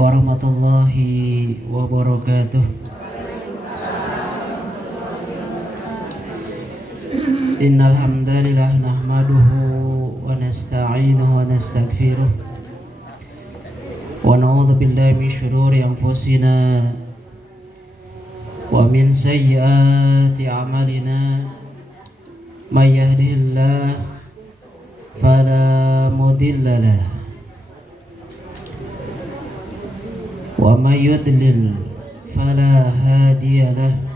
warahmatullahi wabarakatuh. Innal hamdalillah nahmaduhu wa nasta'inuhu wa nastaghfiruh wa na'udzu billahi min shururi anfusina wa min sayyiati a'malina may yahdihillahu fala mudilla lahu wa may yudlil fala hadiya lahu.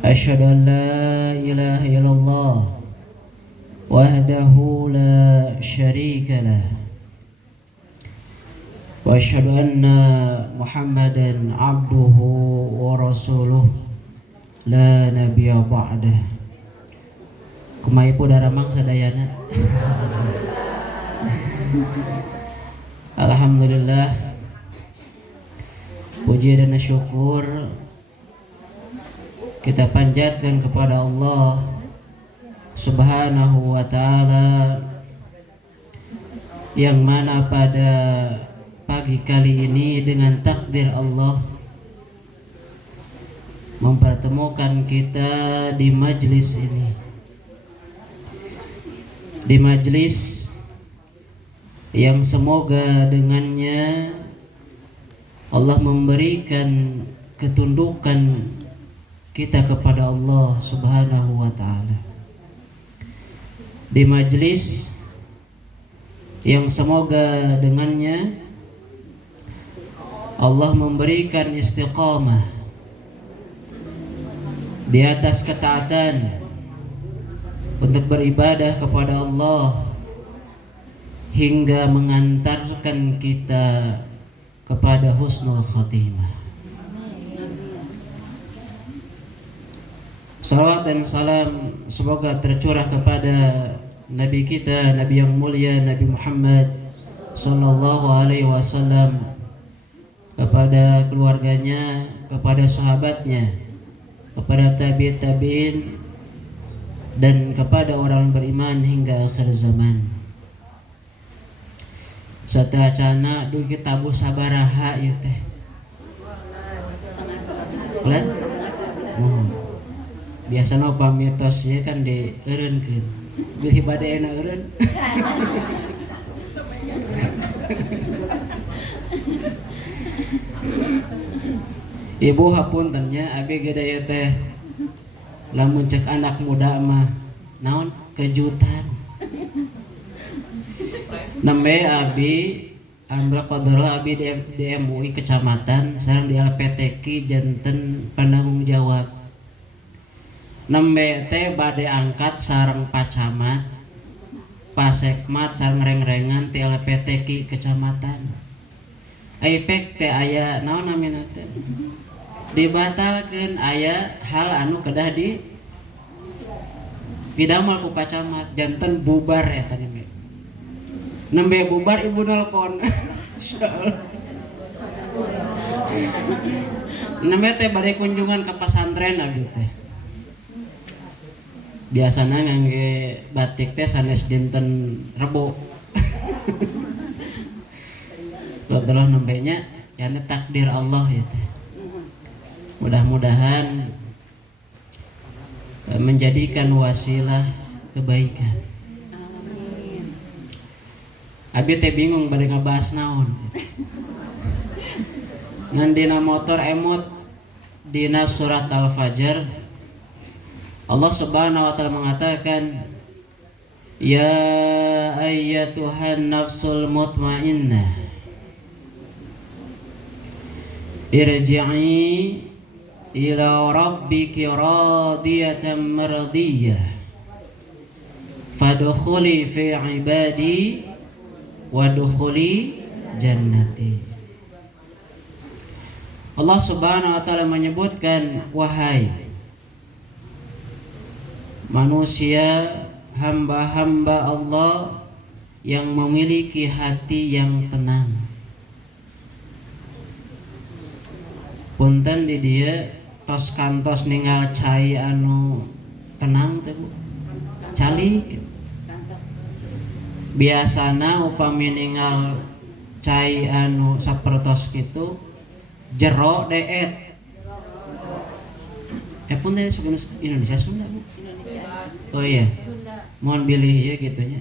Asyhadu an la ilaha illallah wahdahu la syarika lah wa asyhadu anna Muhammadan abduhu wa rasuluh la nabiyya ba'dah. Kumaha daramang sadayana. Alhamdulillah, puji dan syukur kita panjatkan kepada Allah Subhanahu wa ta'ala, yang mana pada pagi kali ini dengan takdir Allah mempertemukan kita di majlis ini, di majlis yang semoga dengannya Allah memberikan ketundukan kita kepada Allah Subhanahu wa ta'ala, di majlis yang semoga dengannya Allah memberikan istiqamah di atas ketaatan untuk beribadah kepada Allah hingga mengantarkan kita kepada husnul khatimah. Salawat dan salam semoga tercurah kepada Nabi kita, Nabi yang mulia, Nabi Muhammad sallallahu alaihi wasallam, kepada keluarganya, kepada sahabatnya, kepada tabi'in dan kepada orang beriman hingga akhir zaman. Satacana dugi tabuh sabaraha ieu teh. Bulan? Biasana pamitos ya kan dieureunkeun. Geus bade enak eureun. Ibu hapuntennya abi gede teh lamun cek anak muda mah naon kejutan. Nembe abi amra qadara abi di MUI kecamatan sareng di LPTQ janten penanggung jawab. Nembe teh bade angkat sareng pacamat, pasekmat sareng reng-rengan ti LPTQ kecamatan. Aipek teh aya naon namina teh? Dibatalkeun aya hal anu kedah di pidamel ku pacamat janten bubar eta nembe. Nembe bubar ibu nelpon. Insyaallah. Nembe teh bade kunjungan ke pesantren abdi teh. Biasana ngangge batik teh sanes dinten Rebo. Betul nembe nya nya takdir Allah ya teh. Mudah-mudahan menjadikan wasilah kebaikan. Abi teh bingung bade ngabahas naon. Ngan dina motor emot dina surat Al-Fajr Allah Subhanahu wa ta'ala mengatakan, ya ayyatuhan nafsul mutmainnah irji'i ila rabbiki radiyatan mardiyah fadkhuli fi ibadi wadkhuli jannati. Allah Subhanahu wa ta'ala menyebutkan, wahai manusia, hamba-hamba Allah yang memiliki hati yang tenang. Punten di dia tos kantos ninggal cai anu tenang teh Bu. Calik. Biasana upami ninggal cai anu sapertos gitu jero deet pun teh Indonesia Sunda Bu. Oh iya mohon pilih ya gitunya.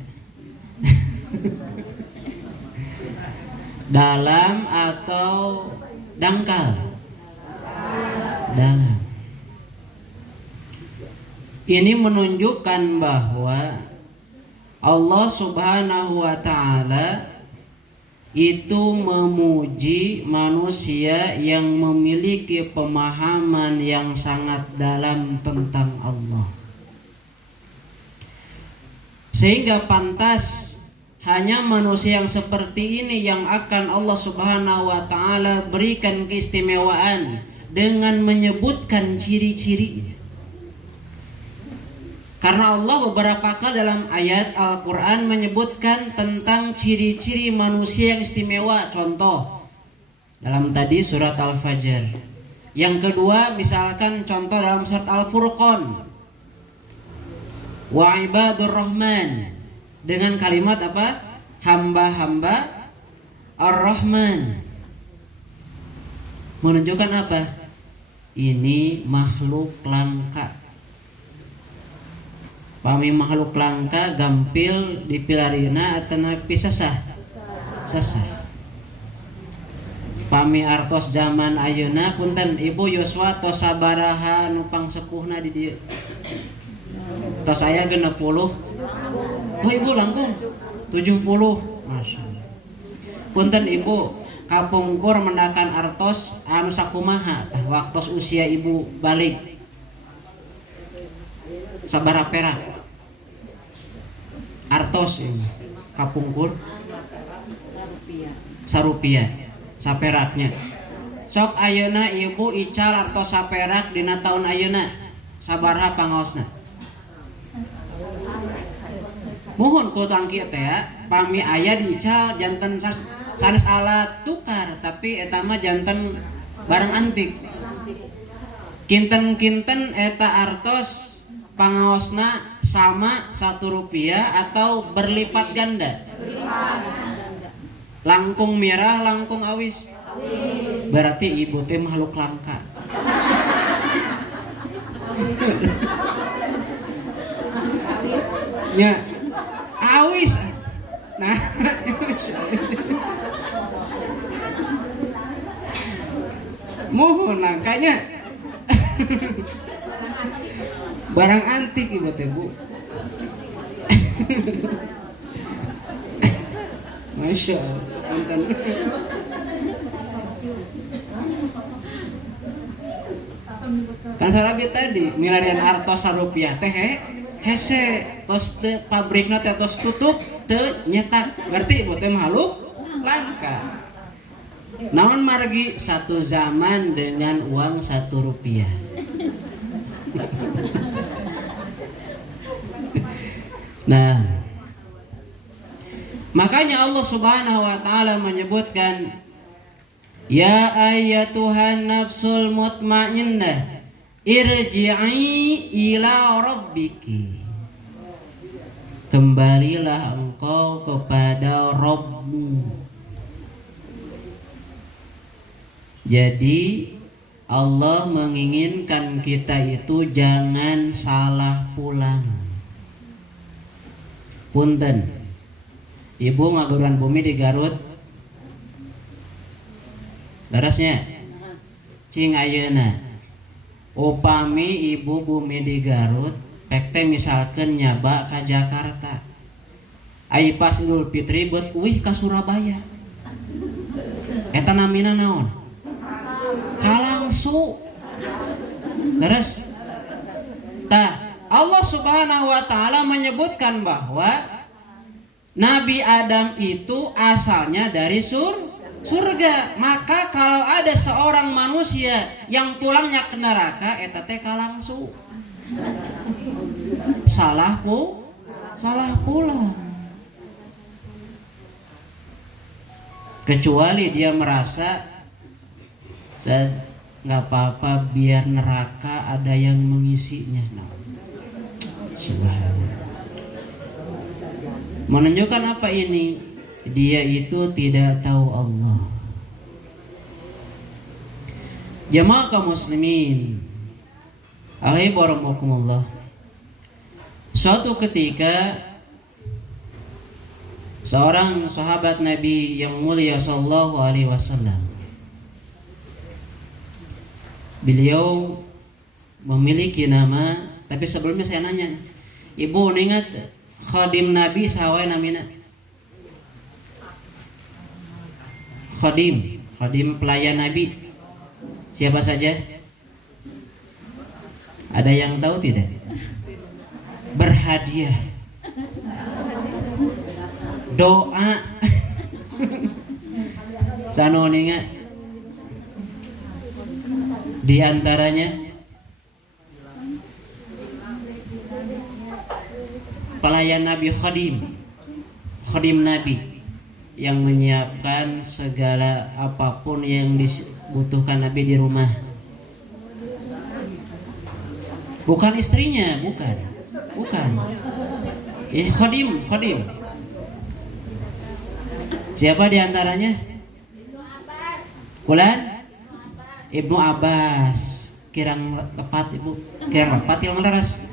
Dalam atau dangkal? Dalam. Ini menunjukkan bahwa Allah Subhanahu wa Ta'ala itu memuji manusia yang memiliki pemahaman yang sangat dalam tentang Allah, sehingga pantas hanya manusia yang seperti ini yang akan Allah Subhanahu wa Ta'ala berikan keistimewaan dengan menyebutkan ciri-cirinya. Karena Allah beberapa kali dalam ayat Al-Quran menyebutkan tentang ciri-ciri manusia yang istimewa. Contoh dalam tadi surat Al-Fajr. Yang kedua misalkan contoh dalam surat Al-Furqan, wa ibadur rahman, dengan kalimat apa? Hamba-hamba Ar-Rahman. Menunjukkan apa? Ini makhluk langka. Pami makhluk langka gampil dipilarina atanapi sasah. Pami artos zaman ayeuna punten Ibu Yoswa tos sabaraha nupang sepuhna di dieu. Tos aya 60. Oh Ibu langkung 70. Masyaallah. Punten Ibu kapungkur mendakan artos anu sakumaha tah waktos usia Ibu balik. Sabaraha perak? Artos ini kapungkur sarupiah saperaknya. Sok ayeuna Ibu ical artos saperak dina taun ayeuna sabaraha pangaosna? Mohon ku tangki teh ya, pami aya diical janten sanes alat tukar tapi eta mah janten barang antik. Kinten-kinten eta artos pangaosna sama Rp1 atau berlipat ganda? Langkung mirah, langkung awis. Berarti Ibu teh makhluk langka. Ya, awis. Nah, mohon langkanya. Barang antik Ibu teh Bu. Masya Allah. Kan sarabi tadi milarian artos Rp1 teh hese tos teh pabrikna teh tos tutup teu nyetak. Berarti Ibu teh makhluk langka. Naon margi satu zaman dengan uang Rp1. Nah, makanya Allah Subhanahu wa Ta'ala menyebutkan, ya ayyatuhan nafsul mutmainnah irji'i ila rabbiki, kembalilah engkau kepada Rabbmu. Jadi Allah menginginkan kita itu jangan salah pulang. Punten, Ibu ngaguruan bumi di Garut, darasnya cing ayeuna upami Ibu bumi di Garut pek teh misalkeun nyaba ka Jakarta ai pas Idul Fitri beut uih ka Surabaya eta namina naon? Kalangsu. Leres tah Allah Subhanahu wa Ta'ala menyebutkan bahwa Nabi Adam itu asalnya dari surga. Maka kalau ada seorang manusia yang pulangnya ke neraka eta teh kalangsu. Salah pulang. Kecuali dia merasa saya nggak apa-apa biar neraka ada yang mengisinya. Nah, subhanallah. Menunjukkan apa ini? dia itu tidak tahu Allah. Jamaah kaum muslimin, alaihi warahmatullah. Suatu ketika seorang sahabat Nabi yang mulia sallallahu alaihi wasallam, beliau memiliki nama, tapi sebelumnya saya nanya, ibu ingat khadim Nabi sahawa namina? Khadim pelayan Nabi siapa saja? Ada yang tahu tidak? Berhadiah, doa, sanoninga. Di antaranya pelayan Nabi, khadim Nabi yang menyiapkan segala apapun yang dibutuhkan Nabi di rumah. Bukan istrinya, bukan. Khadim. Siapa di antaranya? Kulan? Ibnu Abbas. Kirang lepat ibu. Kirang lepat yang leras.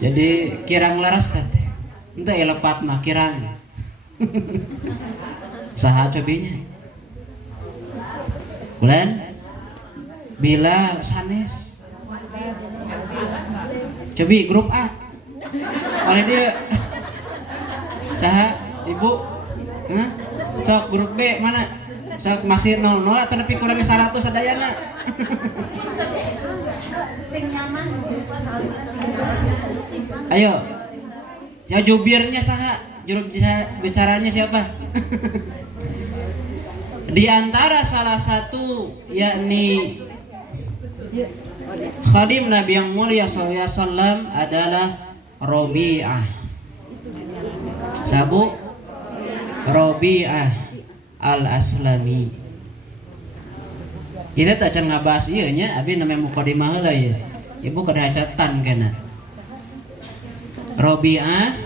Jadi kirang leras tante. Entah ya lepat mah kirang. Saha cobinya? Kulan? Bilal sanes. Cobi grup A. Oleh dia. Saha ibu? Hah? Sok grup B mana? Sok masih 00 tapi kurang 100 sadayana. Ayo. Ya jubirnya saha? Juru bicaranya siapa? Di antara salah satu yakni khadim Nabi yang mulia SAW adalah Robi'ah. Sabu Robi'ah al-Aslami. Kita tak can ngabahas ieu nya, abi namanya mukadimah heula ya. Ibu kada hacatan kana. Robi'ah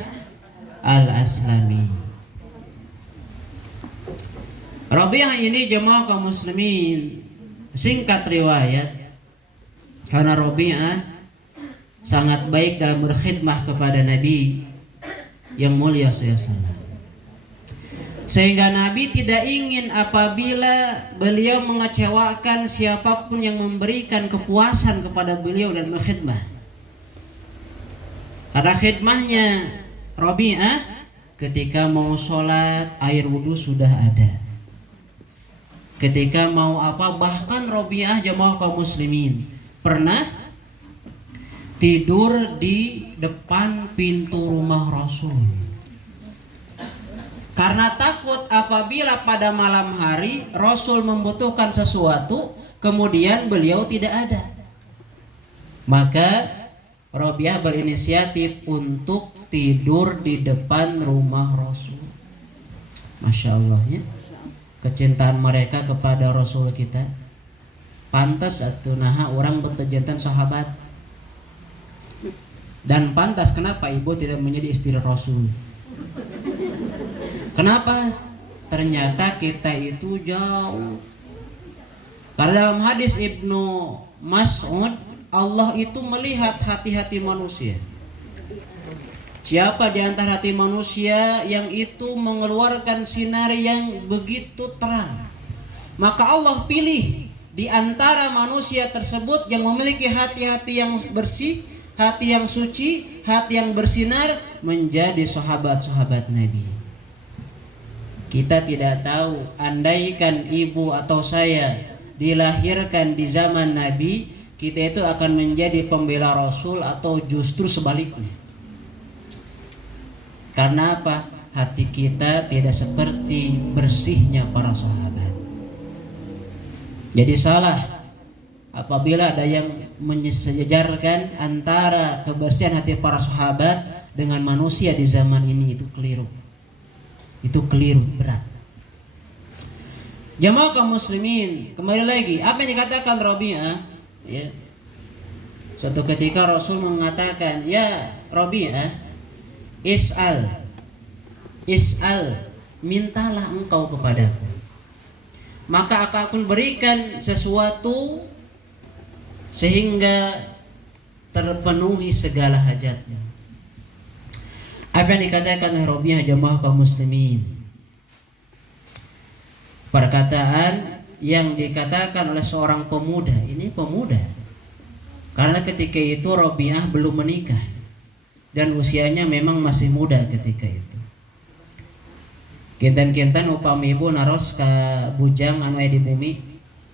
al-Aslami. Robi'ah ini jemaah kaum muslimin, singkat riwayat, karena Robi'ah sangat baik dalam berkhidmah kepada Nabi yang mulia SAW. Sehingga Nabi tidak ingin apabila beliau mengecewakan siapapun yang memberikan kepuasan kepada beliau dan berkhidmah. Karena khidmahnya Robi'ah, ketika mau sholat air wudhu sudah ada. Ketika mau apa, bahkan Robi'ah jamaah kaum muslimin pernah tidur di depan pintu rumah Rasul. Karena takut apabila pada malam hari Rasul membutuhkan sesuatu, kemudian beliau tidak ada. Maka Robi'ah berinisiatif untuk tidur di depan rumah Rasul. Masya Allah ya. Kecintaan mereka kepada Rasul kita. Pantas atuh naha orang bertejantan sahabat. Dan pantas kenapa ibu tidak menjadi istri Rasul. Kenapa? Ternyata kita itu jauh. Karena dalam hadis Ibnu Mas'ud, Allah itu melihat hati-hati manusia. Siapa di antara hati manusia yang itu mengeluarkan sinar yang begitu terang, maka Allah pilih di antara manusia tersebut yang memiliki hati-hati yang bersih, hati yang suci, hati yang bersinar, menjadi sahabat-sahabat Nabi. Kita tidak tahu, andaikan ibu atau saya dilahirkan di zaman Nabi, kita itu akan menjadi pembela Rasul atau justru sebaliknya. Karena apa? Hati kita tidak seperti bersihnya para sahabat. Jadi salah apabila ada yang menyejarkan antara kebersihan hati para sahabat dengan manusia di zaman ini, itu keliru. Itu keliru berat. Jamaah kaum muslimin, kembali lagi apa yang dikatakan Robi'ah ya. Suatu ketika Rasul mengatakan, "Ya Robi'ah, Is'al, mintalah engkau kepadaku, maka akan berikan sesuatu sehingga terpenuhi segala hajatnya. Apa yang dikatakan oleh Rabi'ah jamaah kaum muslimin, perkataan yang dikatakan oleh seorang pemuda, ini pemuda karena ketika itu Rabi'ah belum menikah dan usianya memang masih muda ketika itu. Kinten-kinten upami ibu naros ka bujang anu aya di bumi,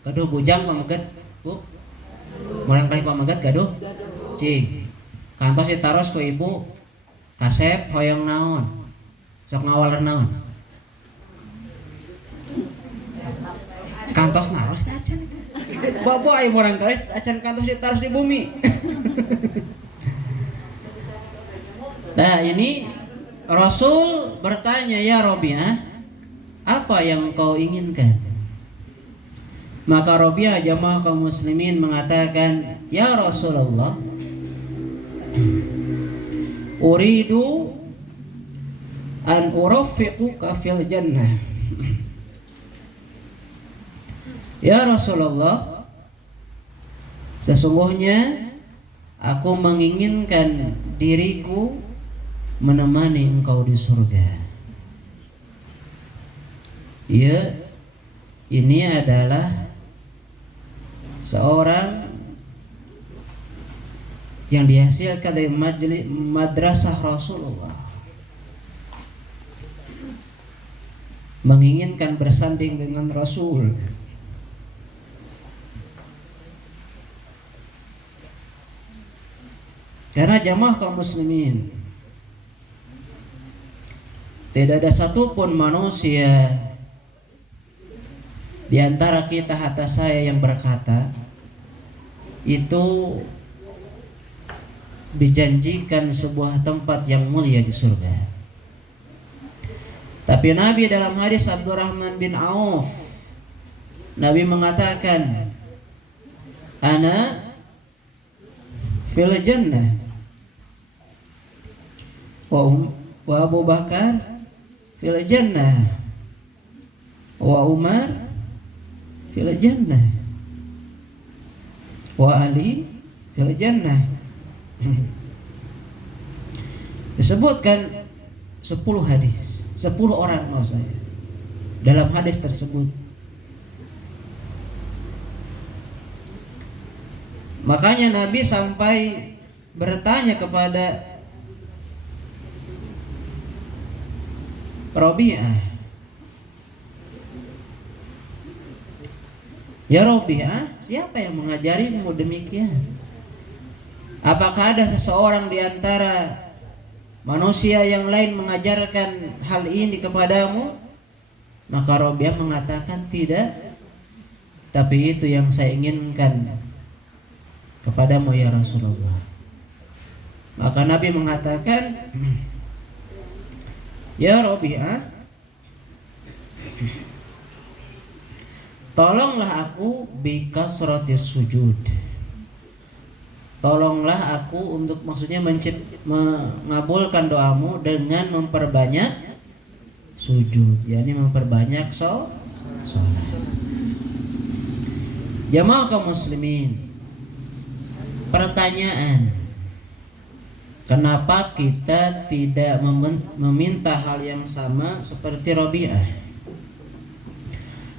kaduh bujang pameget bu, mulai kali pameget kaduh cing kantos ditaros ku ibu kasep hoyong naon sok ngawaler naon kantos naros teh acan bobo aya urang kali acan kantos ditaros di bumi. Nah ini Rasul bertanya, ya Rabi'ah, apa yang kau inginkan? Maka Rabi'ah jamaah kaum muslimin mengatakan, ya Rasulullah, uridu an urafiquka fil jannah. Ya Rasulullah, sesungguhnya aku menginginkan diriku menemani engkau di surga. Ya, ini adalah seorang yang dihasilkan dari madrasah Rasulullah, menginginkan bersanding dengan Rasul. Karena jamaah kaum muslimin, tidak ada satupun manusia di antara kita hatta saya yang berkata itu dijanjikan sebuah tempat yang mulia di surga. Tapi Nabi dalam hadis Abdurrahman bin Auf, Nabi mengatakan, ana fil jannah wa Abu Bakar fil jannah wa Umar fil jannah wa Ali fil jannah. Disebutkan 10 hadis, 10 orang maksud saya dalam hadis tersebut. Makanya Nabi sampai bertanya kepada Rabi'ah, ya Rabi'ah, siapa yang mengajarimu demikian? Apakah ada seseorang di antara manusia yang lain mengajarkan hal ini kepadamu? Maka Rabi'ah mengatakan tidak, tapi itu yang saya inginkan kepadamu ya Rasulullah. Maka Nabi mengatakan, ya Rabi'ah, tolonglah aku bikasratis sujud. Tolonglah aku untuk maksudnya mengabulkan doamu dengan memperbanyak sujud, yakni memperbanyak sholat. Jamaah kaum muslimin, pertanyaan, kenapa kita tidak meminta hal yang sama seperti Rabi'ah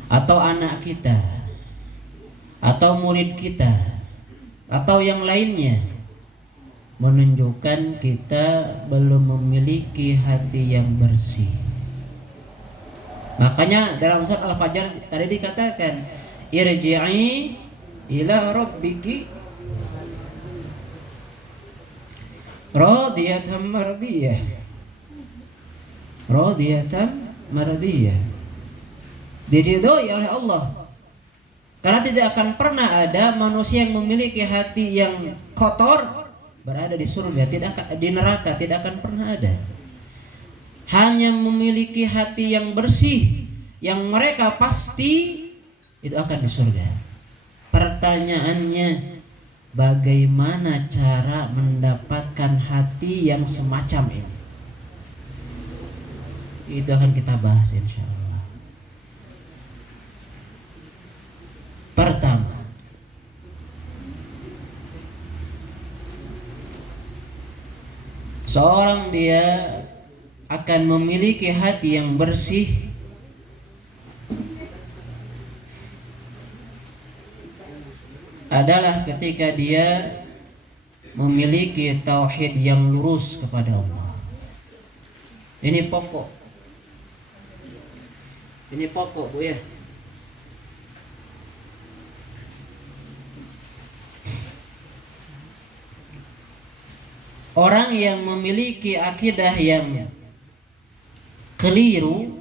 atau anak kita atau murid kita atau yang lainnya, menunjukkan kita belum memiliki hati yang bersih. Makanya dalam surat Al-Fajr tadi dikatakan, irji'i ila rabbiki radiyatan mardiyah. Radiyatan mardiyah, diridhoi oleh Allah. Karena tidak akan pernah ada manusia yang memiliki hati yang kotor berada di surga, tidak akan, di neraka tidak akan pernah ada. Hanya memiliki hati yang bersih, yang mereka pasti itu akan di surga. Pertanyaannya, bagaimana cara mendapatkan hati yang semacam ini? Itu akan kita bahas insya Allah. Pertama, seorang dia akan memiliki hati yang bersih adalah ketika dia memiliki tauhid yang lurus kepada Allah. Ini pokok. Ini pokok, Bu ya. Orang yang memiliki akidah yang keliru,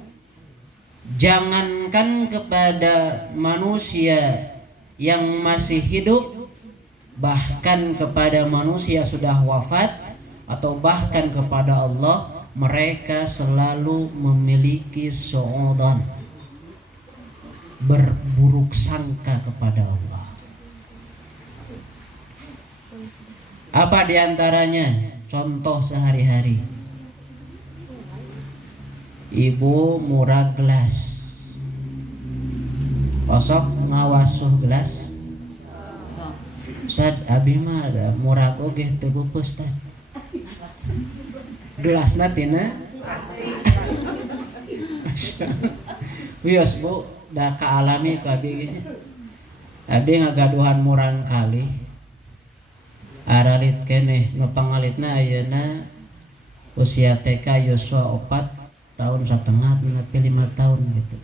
jangankan kepada manusia yang masih hidup, bahkan kepada manusia sudah wafat, atau bahkan kepada Allah, mereka selalu memiliki suudzon, berburuk sangka kepada Allah. Apa diantaranya? Contoh sehari-hari. Ibu murah gelas, kosok ngawasuh gelas. Ustad abi mah murah oge teu pupus teh. Gelasna tina wios Bu, da kaalami ku abi ge. Abi ngagaduhan murang kali. Aralit keneh nu pangalitna ayeuna usia TK Yosua 4 tahun setengah nepi 5 tahun gitu.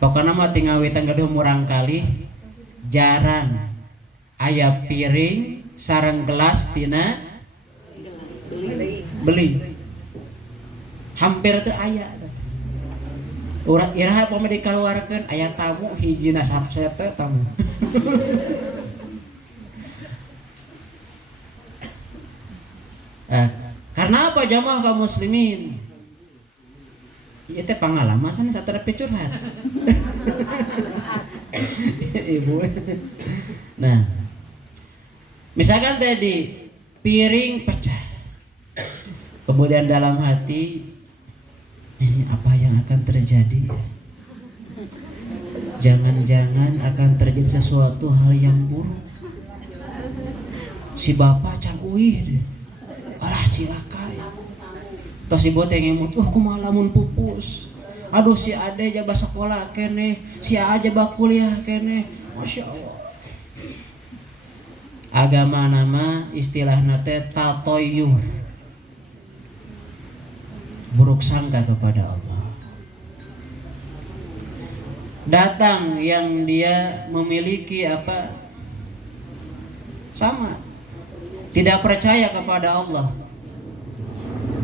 Pokoknya mah tinggal witan gaduh murang kali, jarang aya piring sareng gelas tina beli. Hampir teu aya. Urang iraha pome dikaluarkeun aya tamu hijina sapset teh tamu. Karena apa jamaah kaum muslimin? Ieu teh pangalaman sana satara curhat. Ibu. Nah, misalkan tadi piring pecah, kemudian dalam hati ini apa yang akan terjadi? Jangan-jangan akan terjadi sesuatu hal yang buruk. Si bapak canguih deh. Alah cilaka ya. Tos ibu teh ngemut, kumaha lamun pupus. Aduh si ade jaba sekolah keneh, si aja kuliah keneh. Masya Allah. Agama nama istilahna teh tatoyur. Buruk sangka kepada Allah. Datang yang dia memiliki apa? Sama. Tidak percaya kepada Allah,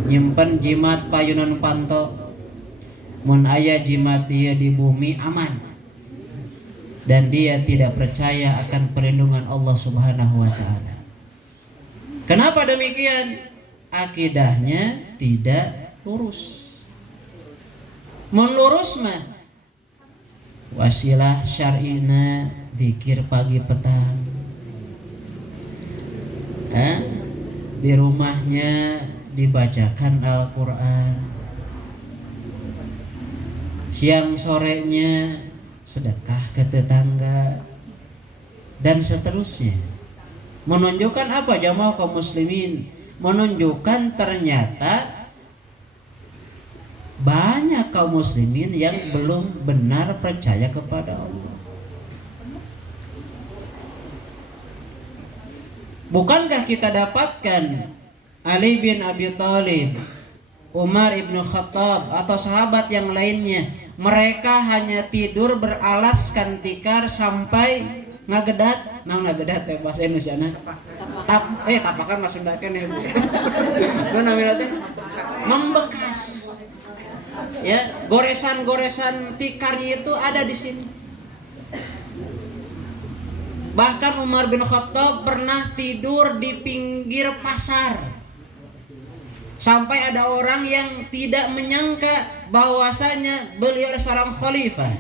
nyimpen jimat payunan panto, mun aya jimat dia di bumi aman, dan dia tidak percaya akan perlindungan Allah Subhanahu wa ta'ala. Kenapa demikian? Akidahnya tidak lurus. Mun lurus mah wasilah syar'ina zikir pagi petang. Di rumahnya dibacakan Al-Quran, siang sorenya sedekah ke tetangga, dan seterusnya. Menunjukkan apa jamaah kaum muslimin? Menunjukkan ternyata banyak kaum muslimin yang belum benar percaya kepada Allah. Bukankah kita dapatkan Ali bin Abi Thalib, Umar ibn Khattab, atau sahabat yang lainnya, mereka hanya tidur beralaskan tikar sampai ngagedat. Nah ngagedat ya bahasa Indonesia na. Tapakan mas Sundakan ya Bu. Namanya teh membekas. Ya, goresan-goresan tikarnya itu ada di sini. Bahkan Umar bin Khattab pernah tidur di pinggir pasar. Sampai ada orang yang tidak menyangka bahwasanya beliau adalah seorang khalifah.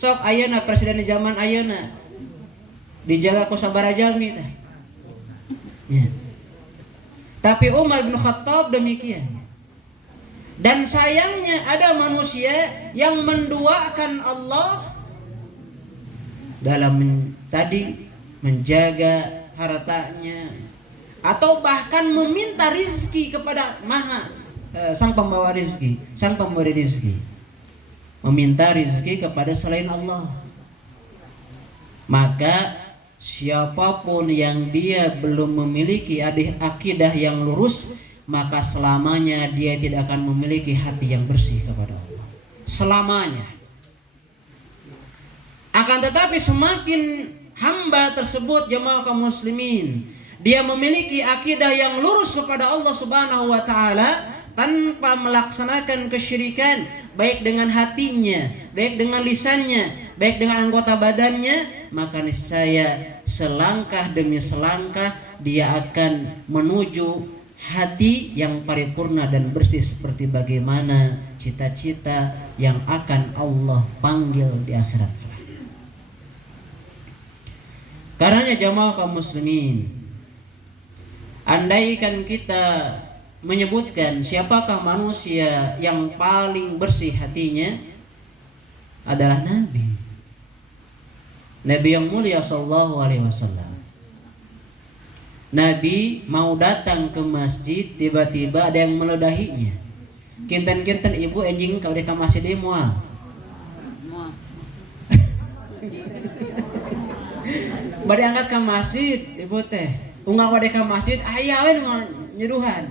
Sok ayeuna presiden di zaman ayeuna dijaga ku sabaraha jalmi tah. Ya. Tapi Umar bin Khattab demikian. Dan sayangnya ada manusia yang menduakan Allah dalam menjaga hartanya atau bahkan meminta rizki kepada sang pembawa rizki, sang pemberi rizki, meminta rizki kepada selain Allah. Maka siapapun yang dia belum memiliki akidah yang lurus, maka selamanya dia tidak akan memiliki hati yang bersih kepada Allah. Selamanya. Akan tetapi semakin hamba tersebut, jemaah kaum muslimin, dia memiliki akidah yang lurus kepada Allah Subhanahu wa taala tanpa melaksanakan kesyirikan, baik dengan hatinya, baik dengan lisannya, baik dengan anggota badannya, maka niscaya selangkah demi selangkah dia akan menuju hati yang paripurna dan bersih seperti bagaimana cita-cita yang akan Allah panggil di akhirat. Karenanya jamaah kaum muslimin, andaikan kita menyebutkan siapakah manusia yang paling bersih hatinya, adalah Nabi yang mulia sallallahu alaihi wasallam. Nabi mau datang ke masjid, tiba-tiba ada yang meludahinya. Kinten-kinten ibu anjing kalau di masjid dia mual. Bade angkat ke masjid, ibu teh. Unggal bade ke masjid, aya we nyuduhan.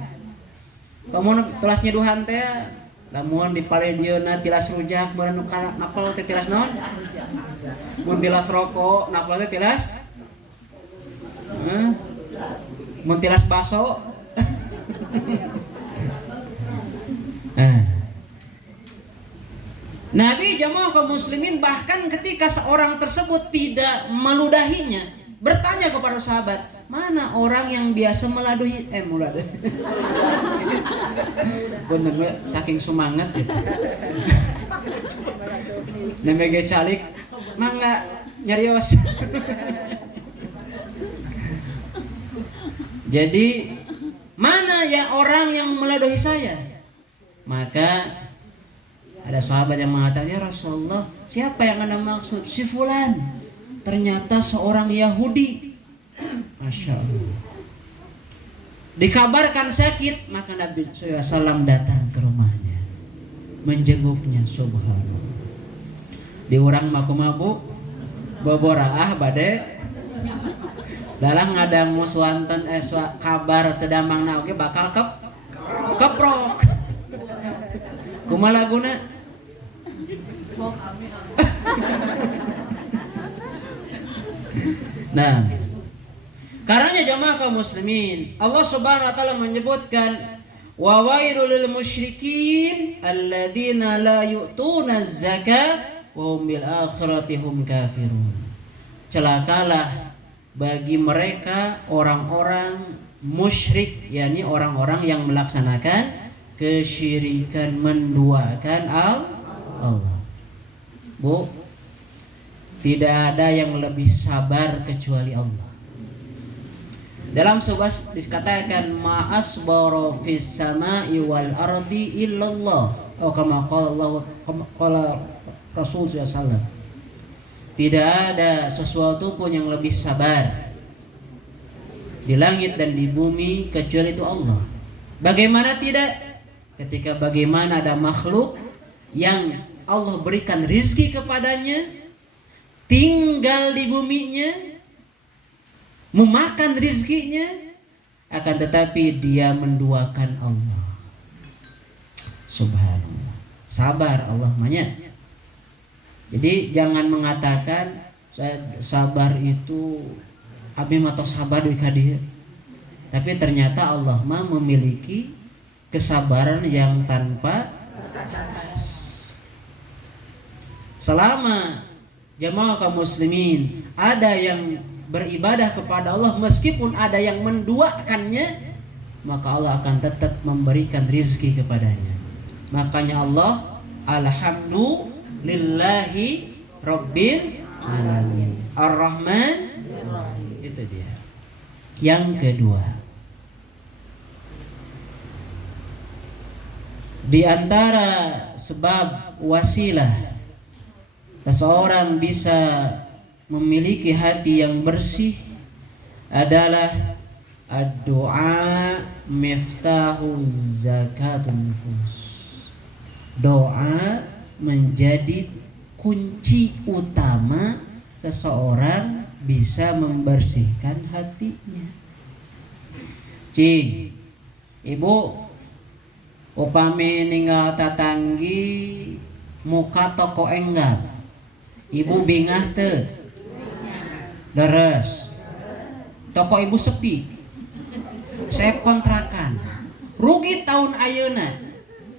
Kamu tulas nyuduhan teh, lamun di paledieuna tilas rujak, beureun napal teh tilas naon? Mun tilas rokok, napal teh tilas? Mun tilas baso. Nabi jamaah kaum muslimin bahkan ketika seorang tersebut tidak meludahinya, bertanya kepada sahabat, mana orang yang biasa meladuhi muladuh. Bener saking semangat gitu. Nemege calik mangga nyarios. Jadi mana ya orang yang meladuhi saya? Maka ada sahabat yang mengatakan, ya Rasulullah, siapa yang Anda maksud? Si fulan. Ternyata seorang Yahudi. Masya Allah. Dikabarkan sakit, maka Nabi SAW datang ke rumahnya, menjenguknya. Subhanallah. Di urang maku-maku boboraah bade dalam ngadang muswanten kabar tedamangna oge bakal keprok. Kumaha laguna? Nah, karenanya jamaah kaum muslimin, Allah Subhanahu wa taala menyebutkan wa wailul lil musyrikin alladzina la yu'tuna az-zakah wa hum bil akhirati hum kafirun. Celakalah bagi mereka orang-orang musyrik, yakni orang-orang yang melaksanakan kesyirikan, menduakan Allah. Bu, tidak ada yang lebih sabar kecuali Allah. Dalam sebuah dikatakan ma'asbara fis sama'i wal ardi illallah. Oh, kama qala Rasul sallallahu. Tidak ada sesuatu pun yang lebih sabar di langit dan di bumi kecuali itu Allah. Bagaimana tidak? Ketika bagaimana ada makhluk yang Allah berikan rizki kepadanya, tinggal di buminya, memakan rizkinya, akan tetapi dia menduakan Allah. Subhanallah. Sabar Allah manya. Jadi jangan mengatakan saya sabar itu abi mah tos sabar deui ka dieu. Tapi ternyata Allah mah memiliki kesabaran yang tanpa batas. Selama jamaah kaum muslimin ada yang beribadah kepada Allah meskipun ada yang menduakannya, maka Allah akan tetap memberikan rizki kepadanya. Makanya Allah alhamdulillahi rabbil alamin ar-Rahman, itu dia. Yang kedua, Di antara sebab wasilah seseorang bisa memiliki hati yang bersih adalah ad-du'a miftahu zakatun nufus. Doa menjadi kunci utama seseorang bisa membersihkan hatinya. Cing, ibu upami ninggal tatanggi muka toko enggal, ibu bingah teu? Deres. Toko ibu sepi. Saya kontrakan. Rugi tahun ayeuna.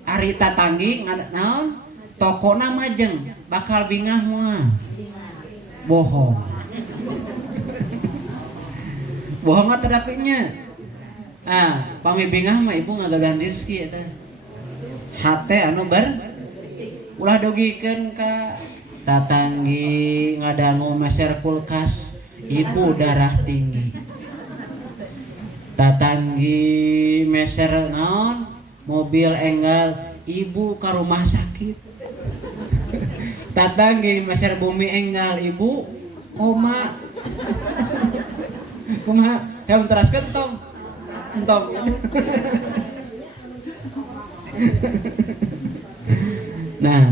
Ari tatanggi naon? Tokona majeng, bakal bingah moal. Bohong. Bohong mah tadapinya. Pami bingah mah ibu ngagagan rezeki eta. Hate anu ulah dogikeun ka tatanggi ngadangu meser kulkas, ibu darah tinggi. Tatanggi meser naon mobil enggal, ibu ka rumah sakit. Tatanggi meser bumi enggal, ibu koma. Kumaha? Hem teraskeun tong. Entong. Nah,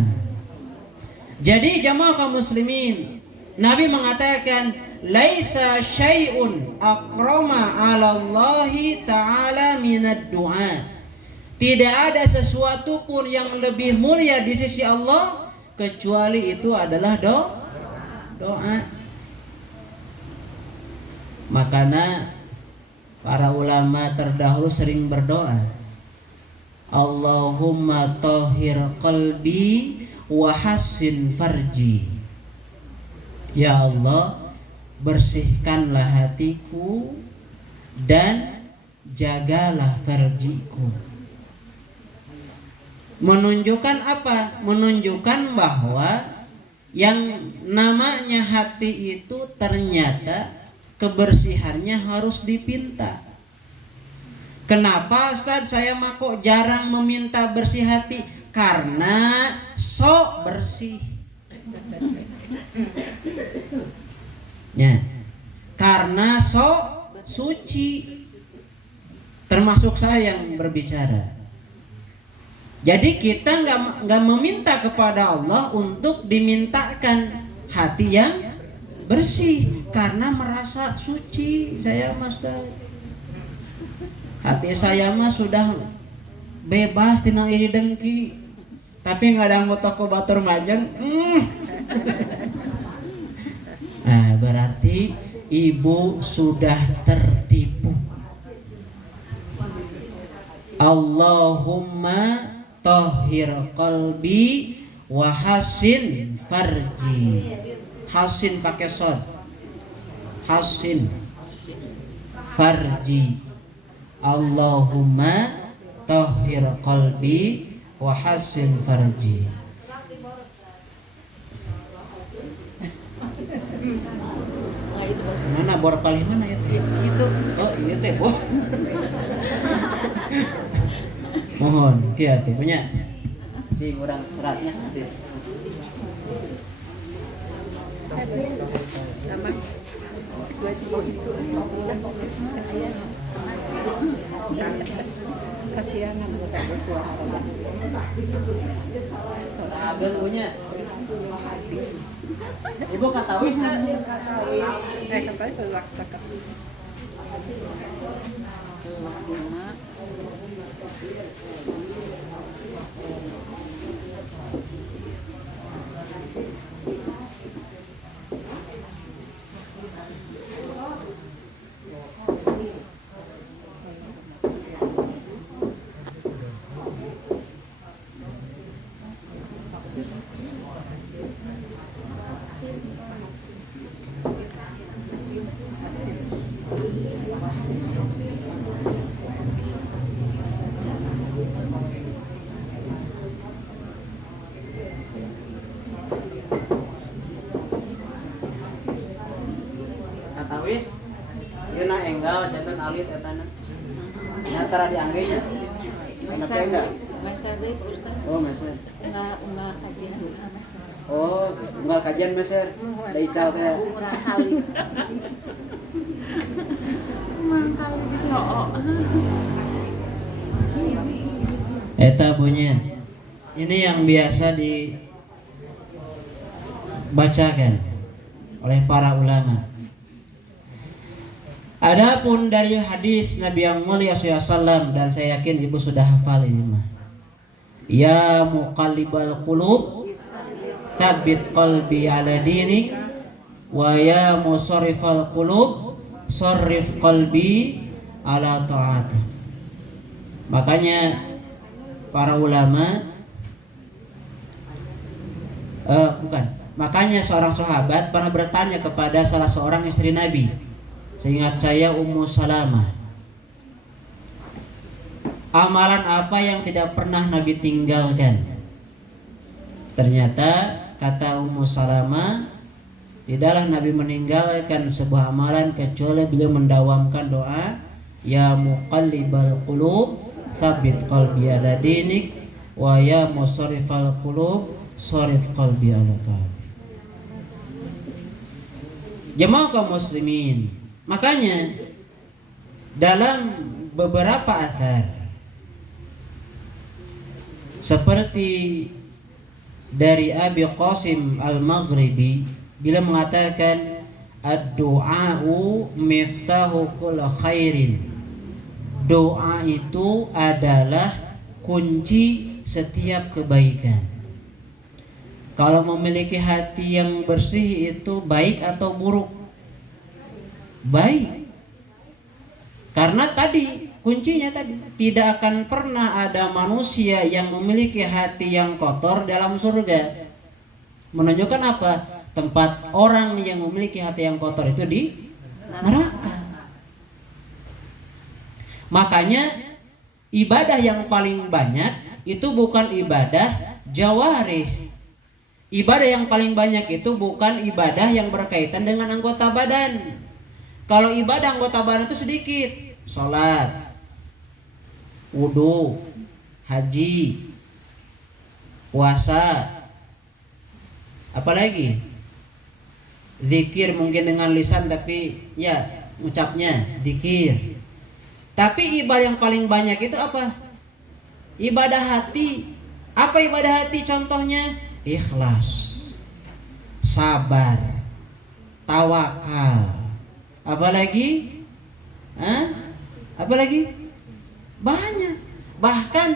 jadi jamaah kaum muslimin, Nabi mengatakan laisa syai'un akrama 'ala Allah ta'ala minad du'a. Tidak ada sesuatu pun yang lebih mulia di sisi Allah kecuali itu adalah doa. Makanya para ulama terdahulu sering berdoa, Allahumma tahhir qalbi wa hassin farji. Ya Allah, bersihkanlah hatiku dan jagalah farjiku. Menunjukkan apa? Menunjukkan bahwa yang namanya hati itu ternyata kebersihannya harus dipinta. Kenapa Ustaz saya mah kok jarang meminta bersih hati? Karena sok bersih. Ya. Karena sok suci. Termasuk saya yang berbicara. Jadi kita nggak meminta kepada Allah untuk dimintakan hati yang bersih karena merasa suci. Saya mas, hati saya mah sudah bebas tina iri dengki, tapi ngadang toko batur majeng. Nah, berarti ibu sudah tertipu. Allahumma tahhir qalbi wa hassin farji. Hasin pakai sod. Hasin farji. Allahumma tahhir qalbi wa hassin farji. Mana bor palih mana ya? Itu. Oh, iya teh, Bu. Mohon kieu teh punya. Si urang seratnya sedih. Kasihan bukan bertua harga. Abel punya. Ibu kata wis kan? Kembali ke waktu cakap. Wis yeuna enggal janten alit etana. Nya tara diangge nya. Anak enggak. Meser deh Pak Ustaz. Oh, meser. Enggak kajian. Oh, unggal kajian meser. Da ical teh. Enggak kali. Eta punya. Ini yang biasa dibacakan oleh para ulama. Adapun dari hadis Nabi yang mulia SAW, dan saya yakin ibu sudah hafal ini mah. Ya muqallibal qulub, tsabbit qalbi ala dinik, wa ya musarrifal qulub, sarrif qalbi ala ta'atik. Makanya para ulama makanya seorang sahabat pernah bertanya kepada salah seorang istri Nabi. Seingat saya Ummu Salamah, amalan apa yang tidak pernah Nabi tinggalkan? Ternyata kata Ummu Salamah, tidaklah Nabi meninggalkan sebuah amalan kecuali beliau mendawamkan doa, ya muqallibal qulub, tsabbit qalbi ala dinik, wa ya musarrifal qulub, sarif qalbi ala ta'atik. Jemaah kaum muslimin, makanya dalam beberapa athar seperti dari Abi Qasim Al-Maghribi, bila mengatakan ad-du'a'u miftahu kull khairin, doa itu adalah kunci setiap kebaikan. Kalau memiliki hati yang bersih itu baik atau buruk? Baik. Karena tadi kuncinya tadi, tidak akan pernah ada manusia yang memiliki hati yang kotor dalam surga. Menunjukkan apa? Tempat orang yang memiliki hati yang kotor itu di neraka. Makanya ibadah yang paling banyak itu bukan ibadah jawarih. Ibadah yang paling banyak itu bukan ibadah yang berkaitan dengan anggota badan. Kalau ibadah anggota badan itu sedikit, sholat, wudu, haji, puasa, apalagi zikir mungkin dengan lisan tapi ya ucapnya zikir. Tapi ibadah yang paling banyak itu apa? Ibadah hati. Apa ibadah hati contohnya? Ikhlas, sabar, tawakal. Apalagi? Apalagi? Banyak. Bahkan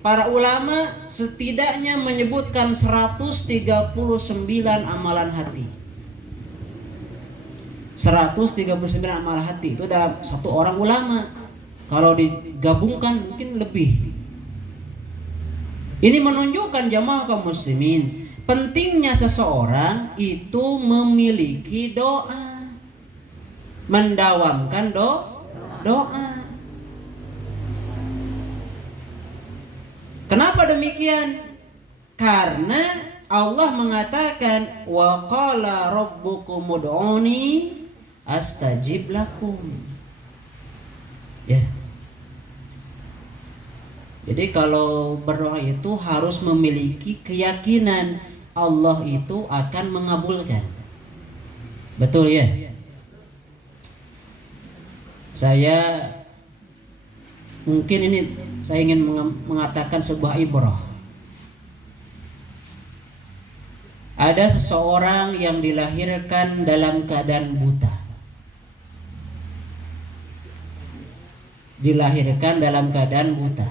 para ulama setidaknya menyebutkan 139 amalan hati. 139 amalan hati itu dalam satu orang ulama. Kalau digabungkan mungkin lebih. Ini menunjukkan jamaah kaum muslimin, pentingnya seseorang itu memiliki doa. Mendawamkan doa. Kenapa demikian? Karena Allah mengatakan wa qala rabbukum ud'uni astajib lakum. Ya. Jadi kalau berdoa itu harus memiliki keyakinan Allah itu akan mengabulkan. Betul ya? Saya ingin mengatakan sebuah ibrah. Ada seseorang yang dilahirkan dalam keadaan buta. Dilahirkan dalam keadaan buta.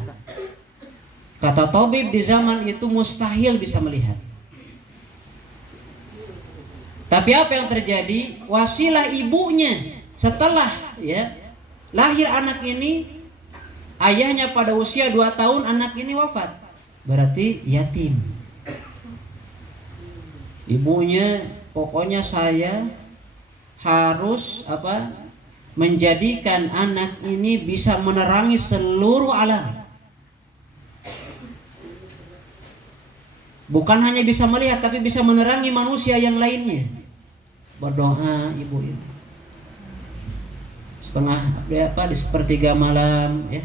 Kata tabib di zaman itu mustahil bisa melihat. Tapi apa yang terjadi? Wasilah ibunya setelah lahir anak ini, ayahnya pada usia 2 tahun anak ini wafat. Berarti yatim. Ibunya, pokoknya saya harus menjadikan anak ini bisa menerangi seluruh alam. Bukan hanya bisa melihat, tapi bisa menerangi manusia yang lainnya. Berdoa ibu ini. Di sepertiga malam ya.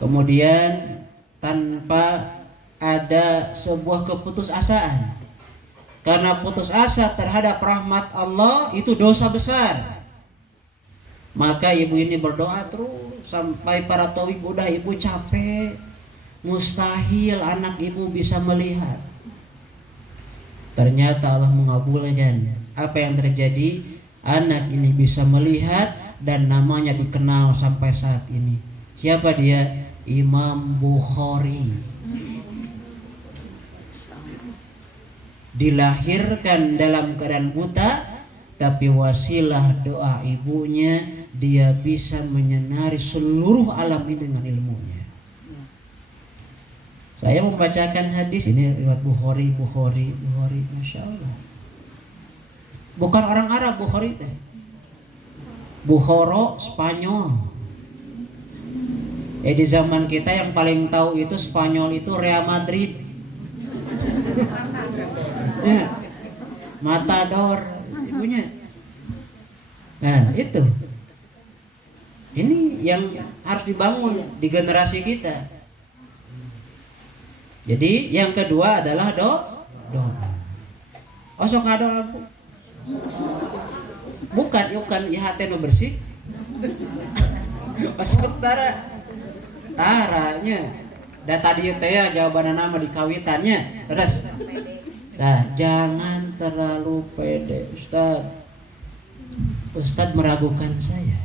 Kemudian tanpa ada sebuah keputusasaan. Karena putus asa terhadap rahmat Allah itu dosa besar. Maka ibu ini berdoa terus sampai para tabib udah ibu capek. Mustahil anak ibu bisa melihat. Ternyata Allah mengabulkan. Apa yang terjadi? Anak ini bisa melihat dan namanya dikenal sampai saat ini. Siapa dia? Imam Bukhari. Dilahirkan dalam keadaan buta, tapi wasilah doa ibunya dia bisa menyinari seluruh alam ini dengan ilmunya. Saya membacakan hadis ini riwayat Bukhari, Masya Allah. Bukan orang Arab Bukhari teh. Bukhoro Spanyol. Di zaman kita yang paling tahu itu Spanyol itu Real Madrid. Ya, Matador ibunya. Nah itu, ini yang harus dibangun di generasi kita. Jadi yang kedua adalah doa. Osok ngadoa bukan ya hati nu bersih. Osok taranya. Dan tadi teh jawaban nama di kawitannya terus. Nah, jangan terlalu pede, Ustadz meragukan saya.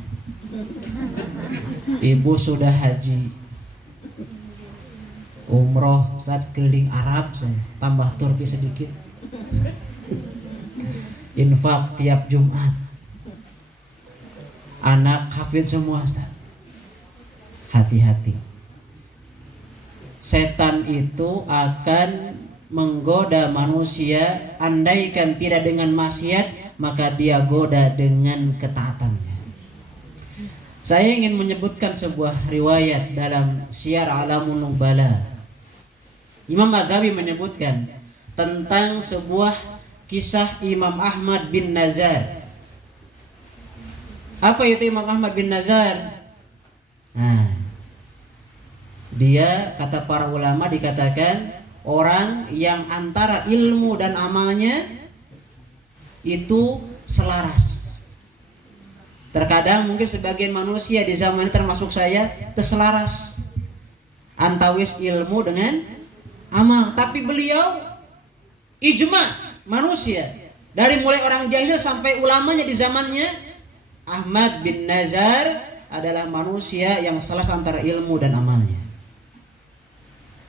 Ibu sudah haji, umroh, Ustadz keliling Arab saya, tambah Turki sedikit. Infak tiap Jumat. Anak hafid semua, Ustadz. Hati-hati. Setan itu akan menggoda manusia, andaikan tidak dengan maksiat, maka dia goda dengan ketaatannya. Saya ingin menyebutkan sebuah riwayat dalam Syiar Alamun Nubala. Imam Adzabi menyebutkan tentang sebuah kisah Imam Ahmad bin Nazar. Apa itu Imam Ahmad bin Nazar? Nah, dia kata para ulama dikatakan orang yang antara ilmu dan amalnya itu selaras. Terkadang mungkin sebagian manusia di zaman termasuk saya terselaras antawis ilmu dengan amal. Tapi beliau ijma manusia dari mulai orang jahil sampai ulamanya di zamannya, Ahmad bin Nazar adalah manusia yang selaras antara ilmu dan amalnya.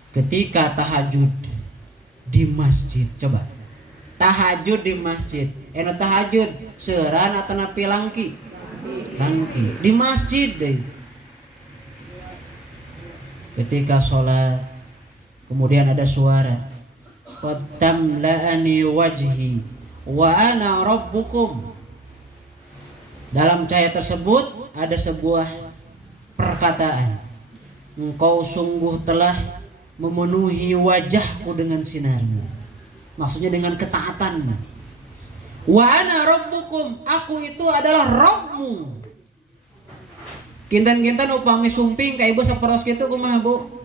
Ketika tahajud di masjid, coba tahajud di masjid, tahajud seran atau napi langki di masjid deh. Ketika sholat, kemudian ada suara, qad tamla'ani wajhi wa ana rabbukum. Dalam cahaya tersebut ada sebuah perkataan, engkau sungguh telah memenuhi wajahku dengan sinarmu. Maksudnya dengan ketaatanmu. Wa ana rabbukum, aku itu adalah Rabbmu. Kinten-kinten upami sumping ka ibu saperos kitu kumaha Bu?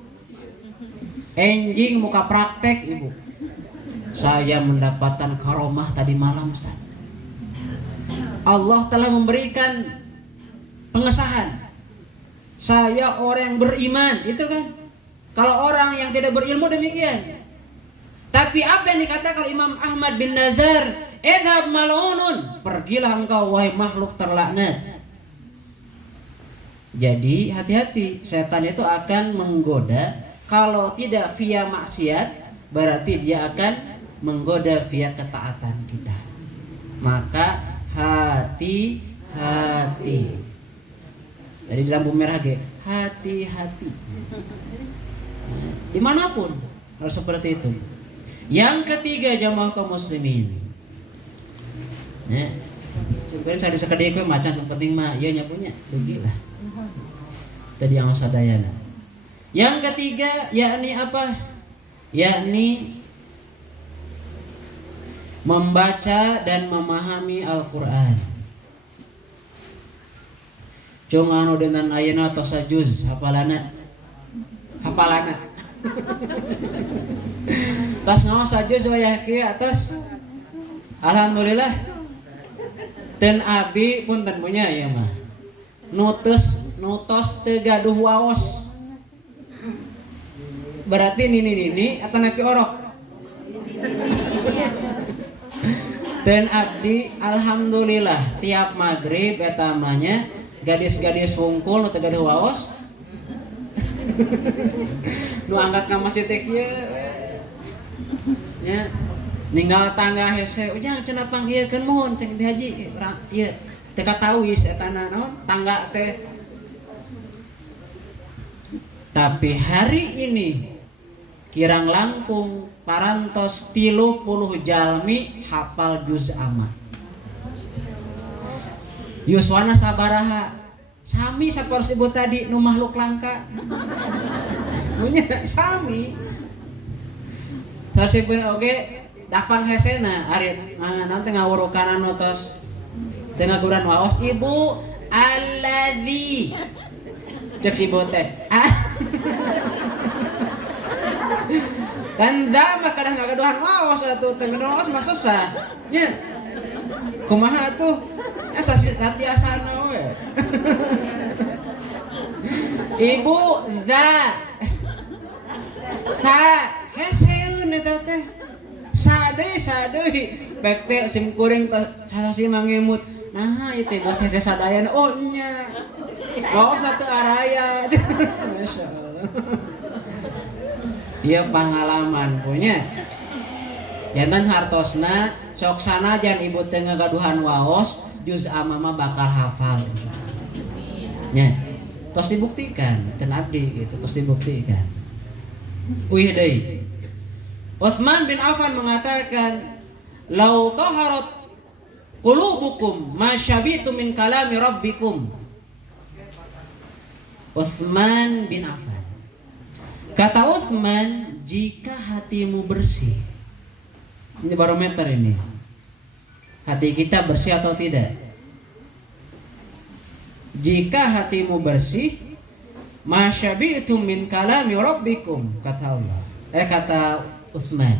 Enjing muka praktek ibu. Saya mendapatkan karomah tadi malam, Ustaz. Allah telah memberikan pengesahan. Saya orang yang beriman, itu kan. Kalau orang yang tidak berilmu demikian. Tapi apa yang dikatakan Imam Ahmad bin Nazar? Idhab mal'unun, pergilah engkau wahai makhluk terlaknat. Jadi hati-hati, setan itu akan menggoda. Kalau tidak via maksiat, berarti dia akan menggoda via ketaatan kita. Maka hati-hati. Jadi di lampu merah hati-hati. Dimanapun harus seperti itu. Yang ketiga jamaah kaum muslimin. Sebenarnya saya disekedai macan yang penting mah ya nyapunya rugilah. Tadi yang sadayana. Yang ketiga yakni apa? Yakni membaca dan memahami Al-Qur'an. Cung anu dengan ayeuna tos sajuz hafalana. Tas ngaos saja soya kieu atas. Alhamdulillah. Dan abi punten punya ya mah. Nutos teu gaduh waos. Berarti nini atau napi orok. Dan abdi alhamdulillah tiap maghrib etamanya gadis-gadis wungkul nu teu gaduh waos. Nu angkat ka masjid teh kieu nya ninggal tangga hese ujang cenah panggilkeun mohon ceng di haji ieu teu katawis etana naon tangga teh. Tapi hari ini kirang langkung parantos 30 jalmi hafal juz amma. Yuswana sabaraha? Sami saporos ibu tadi nu makhluk langka. Punya sami. Sasipun oge dakang hesena ari nanti ngawurukan anu tos teu ngaguran waos ibu alladzi. Cek si ibu teh. Kan mah kadang ngagaduhan waos atuh teu ngadoos mah susah. Nya. Kumaha atuh? Asa satiasana we. Ibu za. Heseun eta teh. Sadeui pek teh sim kuring sasasi mangemut. Nah, ieu teh buat hese sadayana. Oh nya. Waos atuh araya. Masyaallah. Ieu pangalaman punya. Jantan hartosna sok sanajan ibu teu ngagaduhan waos juz amma mah bakal hafal. Nya. Tos dibuktikan, ten abdi gitu, tos dibuktikan. Wih deui. Utsman bin Affan mengatakan, "Lau taharat qulubukum ma syabitu min kalami rabbikum." Utsman bin Affan. Kata Utsman, jika hatimu bersih. Ini barometer ini. Hati kita bersih atau tidak? Jika hatimu bersih, masyabi'tum min kalami rabbikum, kata Allah. Kata Utsman.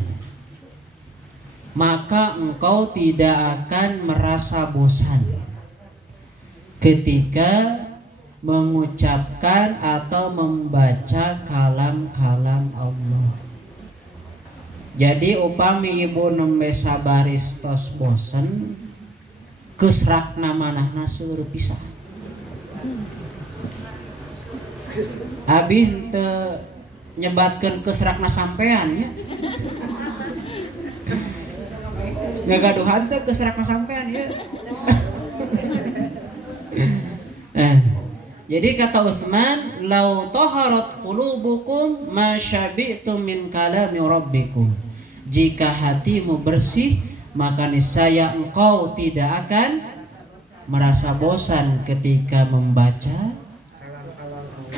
Maka engkau tidak akan merasa bosan ketika mengucapkan atau membaca kalam-kalam Allah. Jadi upami ibu nembe sabaris tos bosen keusrakna manahna suruh pisah. Abi henteu nyebatkeun keusrakna sampean nya. Ngagaduhan teh keusrakna sampean ieu. Jadi kata Utsman, "Lau taharat qulubukum ma syabi'tum min kalami rabbikum." Jika hatimu bersih, maka niscaya engkau tidak akan merasa bosan ketika membaca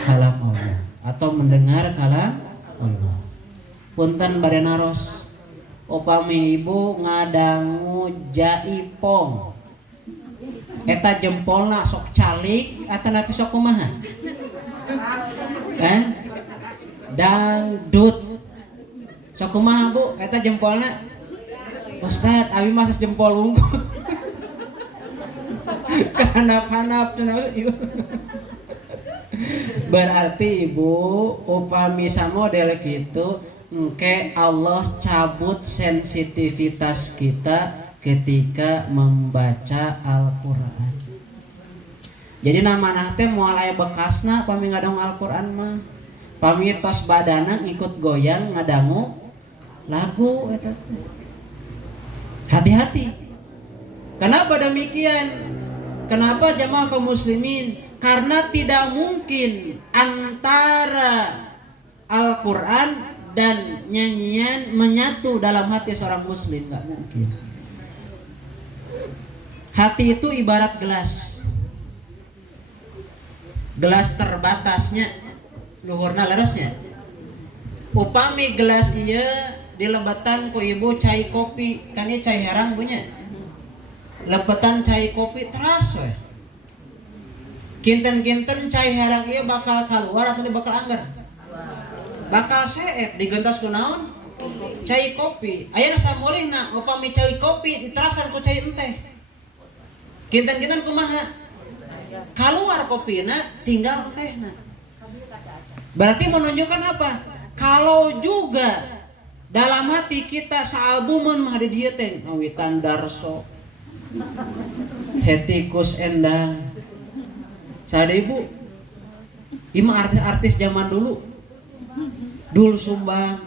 kalam Allah atau mendengar kalam Allah. Punten bade naros upami ibu ngadangu jaipong. Eta jempolna sok calik atau napi sok kumaha? Dangdut. Sok kumaha bu? Eta jempolna. Ustad, abi masas jempol unggul. Kehanap-hanap cenah. Berarti ibu upami samodel gitu engke Allah cabut sensitivitas kita ketika membaca Al-Quran. Jadi nama teh moal aya bekasna pami ngadang Al-Quran mah. Pami tos badana ngikut goyang ngadangu lagu eta teh. Hati-hati. Kenapa demikian? Kenapa jamaah kaum muslimin? Karena tidak mungkin antara Al-Quran dan nyanyian menyatu dalam hati seorang muslim, nggak mungkin. Hati itu ibarat gelas. Gelas terbatasnya luhurna lerosnya. Upami gelas ieu dilebatan ku ibu cai kopi, kan ieu cai herang punya. Lebetan cai kopi teras we. Kinten-kinten cai herang ieu bakal keluar atau bakal anggar? bakal seep digentos ku naon? Cai kopi. Ayeuna samulihna upami cai kopi diterasan ku cai teh. Kinten-kinten kumaha? Keluar kopina tinggal tehna. Berarti menunjukkan apa? Kalau juga dalam hati kita saalbuman mah di dieu teh ngawitan Darso, Hetikus Endang. Sada ibu, ima artis-artis zaman dulu. Dul Sumbang.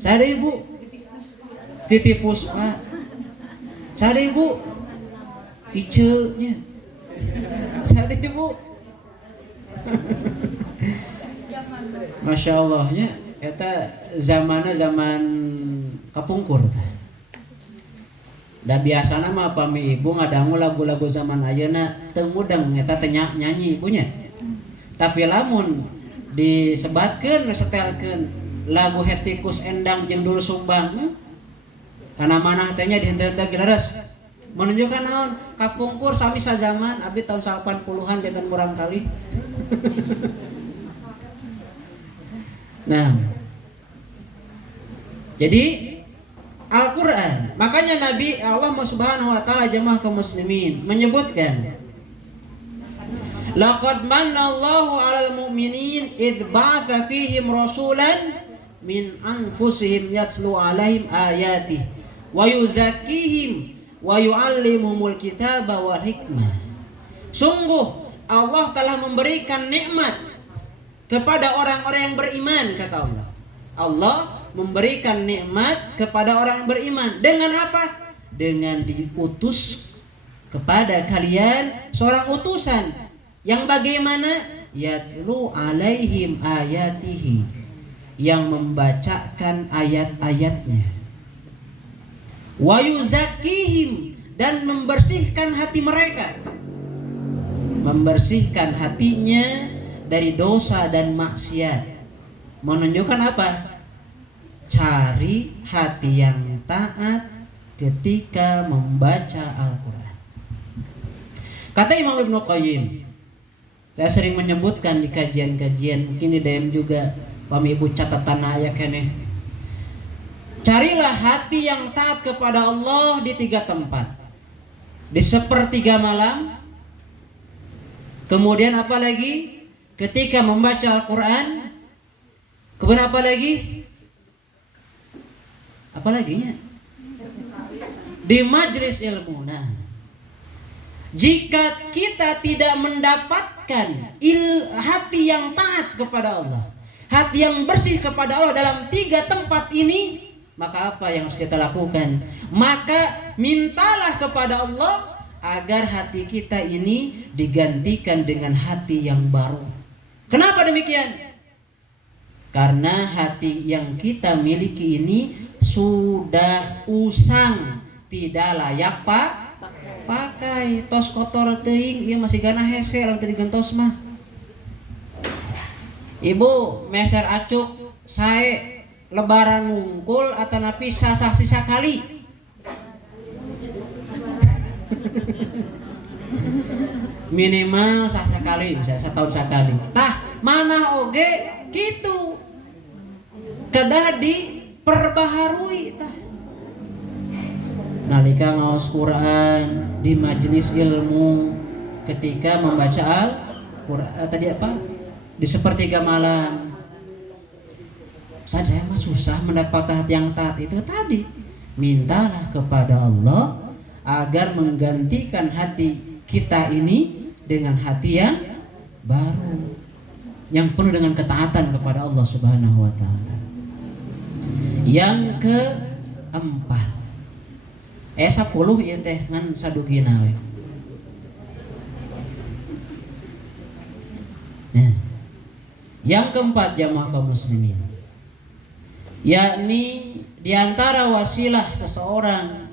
Sada ibu, Titi Puspa. Sada ibu, Ice nya. Sada ibu. Masya Allahnya, eta zamanna zaman kapungkur. Da biasana mah pami ibu ngadangu lagu-lagu zaman ayeuna teu mudeng eta teh nyanyi ibunya. Tapi lamun disebatkeun setelkeun lagu Hetikus Endang jeung Dul Sumbang, kana manah teh nya dihenteu-henteu leres. Menunjukkan naon? Kapungkur sami sajaman abdi tahun 80-an janten murang kali. Nah, jadi Al-Quran, makanya Nabi Allah Subhanahu Wa Taala jamaah kaum muslimin menyebutkan, laqad manallahu 'alal mu'minin idz ba'atha fihim rasulan min anfusihim yatslu 'alaihim ayatihi wa yuzakkihim wa yu'allimuhumul kitaba wal hikmah. Sungguh Allah telah memberikan nikmat kepada orang-orang yang beriman, kata Allah. Allah memberikan nikmat kepada orang yang beriman. Dengan apa? Dengan diutus kepada kalian seorang utusan yang bagaimana? Yatlu alaihim ayatihi, yang membacakan ayat-ayatnya. Wa yuzakkihim, dan membersihkan hati mereka. Membersihkan hatinya dari dosa dan maksiat. Menunjukkan apa? Cari hati yang taat ketika membaca Al-Quran. Kata Imam Ibnu Qayyim, saya sering menyebutkan di kajian-kajian, mungkin di DM juga, pami ibu catatan aya keneh. Carilah hati yang taat kepada Allah di 3 tempat. Di sepertiga malam. Kemudian apa lagi? Ketika membaca Al-Quran. Kemudian apa lagi? Apa laginya? Di majelis ilmu. Nah, jika kita tidak mendapatkan hati yang taat kepada Allah, hati yang bersih kepada Allah dalam 3 tempat ini, maka apa yang harus kita lakukan? Maka mintalah kepada Allah agar hati kita ini digantikan dengan hati yang baru. Kenapa demikian? Karena hati yang kita miliki ini sudah usang, tidak layak pakai. Tos kotor teuing, ieu masih gana hese lamun teu digentos mah. Ibu meser acuk sae lebaran wungkul atanapi sisa kali. Minimal sakali, misalnya setahun sekali. Tah mana oge gitu. Kedah diperbaharui tah. Nalika ngaos Quran di majelis ilmu, ketika membaca Al-Quran tadi apa? Di sepertiga malam. Saya mah susah mendapatkan hati yang taat itu tadi. Mintalah kepada Allah agar menggantikan hati kita ini dengan hati yang baru, yang penuh dengan ketaatan kepada Allah Subhanahu wa taala. Yang keempat, 10 ieu teh ngan sadugina we. Nah, yang keempat jamaah kaum muslimin, yakni diantara wasilah seseorang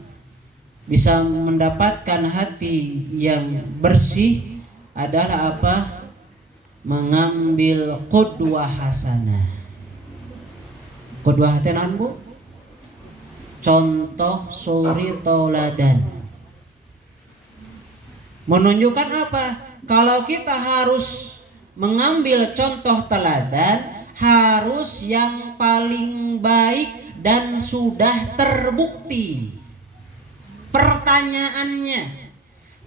bisa mendapatkan hati yang bersih adalah apa? Mengambil qudwah hasanah. Qudwah teh naon, Bu? Contoh suri tauladan. Menunjukkan apa? Kalau kita harus mengambil contoh teladan, harus yang paling baik dan sudah terbukti. Pertanyaannya,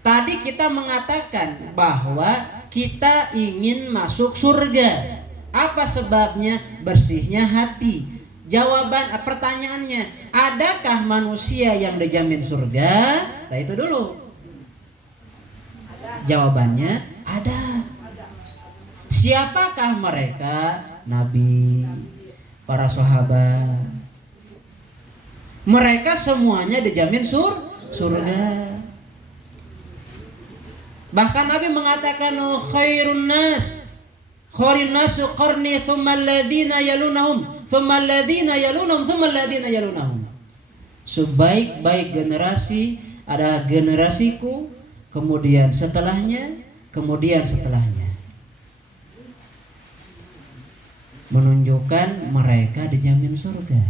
tadi kita mengatakan bahwa kita ingin masuk surga. Apa sebabnya? Bersihnya hati. Pertanyaannya, adakah manusia yang dijamin surga? Nah itu dulu. Jawabannya ada. Siapakah mereka? Nabi, para sahabat. Mereka semuanya dijamin surga. Bahkan Nabi mengatakan khairun nas qarni thumma alladhina yalunahum thumma alladhina yalunahum thumma alladhina yalunahum. Sebaik-baik generasi adalah generasiku, kemudian setelahnya, kemudian setelahnya. Menunjukkan mereka dijamin surga.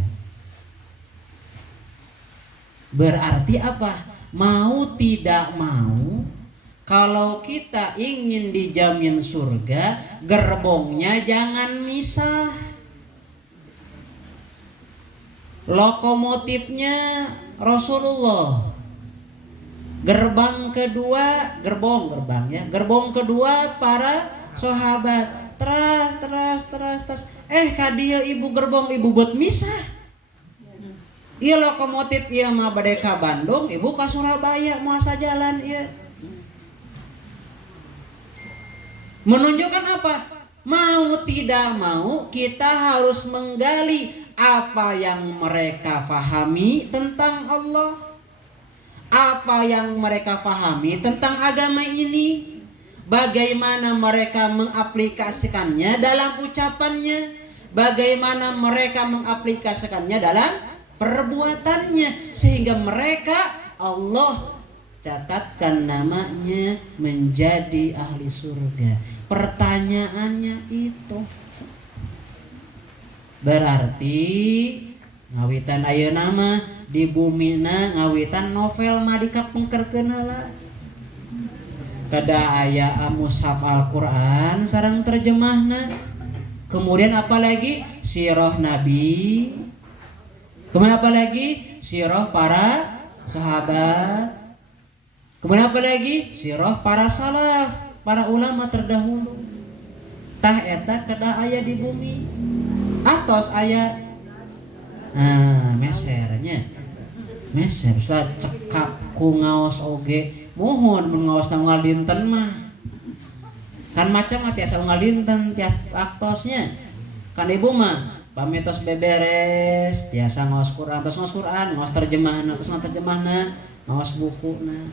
Berarti apa? Mau tidak mau, kalau kita ingin dijamin surga, gerbongnya jangan misah. Lokomotifnya Rasulullah. Gerbang kedua, gerbong kedua para sahabat. Teras. Kadieu ibu gerbong ibu buat misah. Iya lokomotif iya mah bade ka Bandung, ibu ka Surabaya masa jalan iya. Menunjukkan apa? Mau tidak mau kita harus menggali apa yang mereka fahami tentang Allah. Apa yang mereka fahami tentang agama ini. Bagaimana mereka mengaplikasikannya dalam ucapannya, bagaimana mereka mengaplikasikannya dalam perbuatannya, sehingga mereka Allah catatkan namanya menjadi ahli surga. Pertanyaannya itu berarti ngawitan ayeuna mah di bumina ngawitan novel mah dikapengkerkeun heula. Kada aya mushaf Al-Qur'an sareng terjemahna. Kemudian apalagi sirah Nabi. Kemudian apalagi sirah para sahabat. Kemudian apalagi sirah para salaf, para ulama terdahulu. Tah eta kada aya di bumi. Atos aya mesernya. Meser Ustaz cekap ku ngaos oge. Mohon mengawas tanggal dinten mah kan macam tiasa tanggal dinten tiasa aktosnya kan ibu mah pamitos beberes tiasa ngawas Quran ngawas terjemahan ngawas bukuna.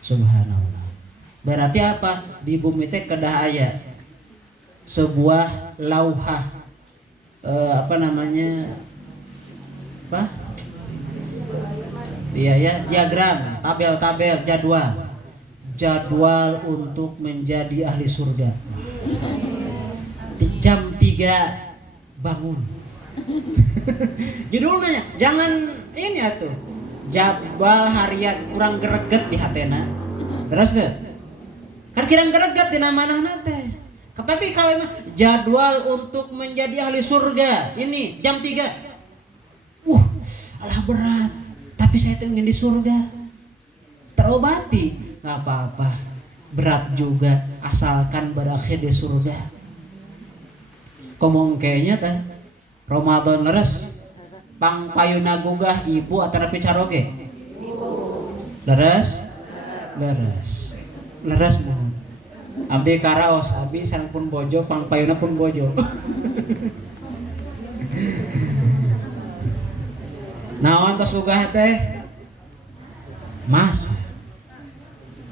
Subhanallah. Berarti apa? Di bumi teh kedah aya sebuah lauhah diagram, tabel, jadwal untuk menjadi ahli surga. Di jam 3 bangun. Judulnya jangan ini atuh. Jadwal harian kurang greget di hatena. Terus tuh. Kan kirang greget di nama-nama teh. Tapi kalau jadwal untuk menjadi ahli surga ini jam 3. Alah berat. Tapi saya ingin di surga. Terobati, nggak apa-apa. Berat juga, asalkan berakhir di surga. Komong kayaknya teh Ramadan leres, pang payuna gugah ibu atau picaroge. Leres bu. Abdi karaos, abdi sang pun bojo, pang payuna pun bojo. Naon tos ugah teh? Masak.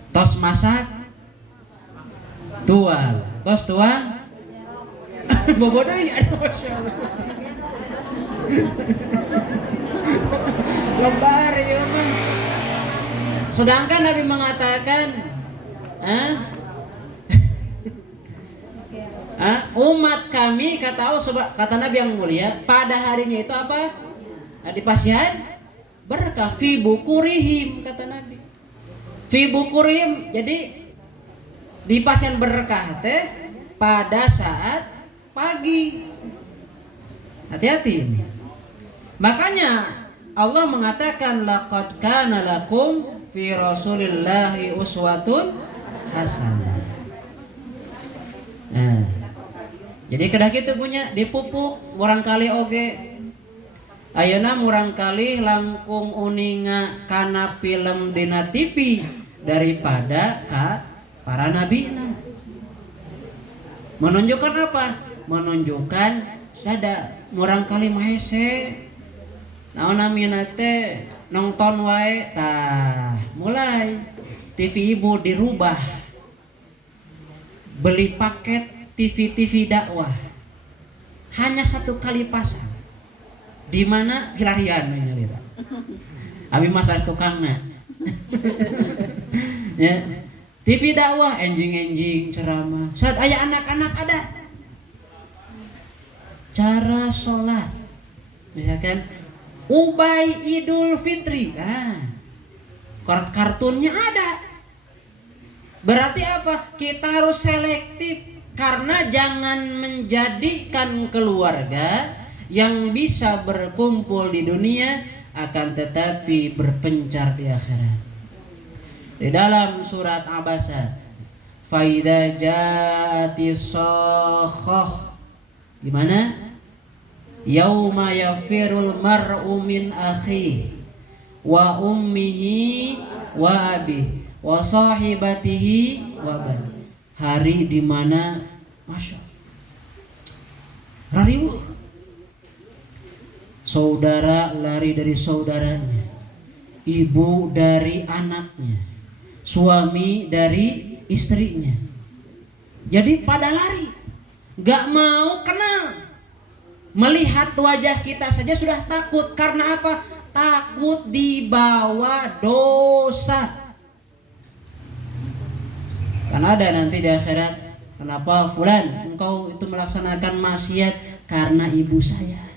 Tos masak? Tuang. Tos tuang? Bobodo ya. Lebar ya mah. Sedangkan Nabi mengatakan, umat kami kata Nabi yang mulia pada harinya itu apa? Di pasihan berkah fi bukurihim kata Nabi. Fi bukurihim jadi di pasihan berkah teh pada saat pagi. Hati-hati ini. Makanya Allah mengatakan laqad kana lakum fi Rasulillahi uswatun hasanah. Nah, jadi kedah kitu punya dipupuk murang kali oge. Ayeuna murang kali langkung uninga kana film dina TV daripada ka para nabina. Menunjukkan apa? Menunjukkan sada murang kali mahese. Naon namina teh nonton wae tah mulai TV ibu dirubah. Beli paket TV dakwah. Hanya 1 kali pasang. Di mana pilarian nyarita. Abi masa tukangna. Ya. TV dakwah enjing-enjing ceramah. Saat aya anak-anak ada. Cara sholat. Misalkan Ubay Idul Fitri. Kartunnya ada. Berarti apa? Kita harus selektif karena jangan menjadikan keluarga yang bisa berkumpul di dunia akan tetapi berpencar di akhirat. Di dalam surat Abasa, faida ja'atis sakhah, gimana? Yauma yafirul mar'u min akhihi wa ummihi wa abihi wa sahibatihi wa bani. Hari di mana masya rariwuh. Saudara lari dari saudaranya, ibu dari anaknya, suami dari istrinya. Jadi pada lari, gak mau kenal. Melihat wajah kita saja sudah takut. Karena apa? Takut dibawa dosa. Karena ada nanti di akhirat, kenapa fulan engkau itu melaksanakan maksiat karena ibu saya.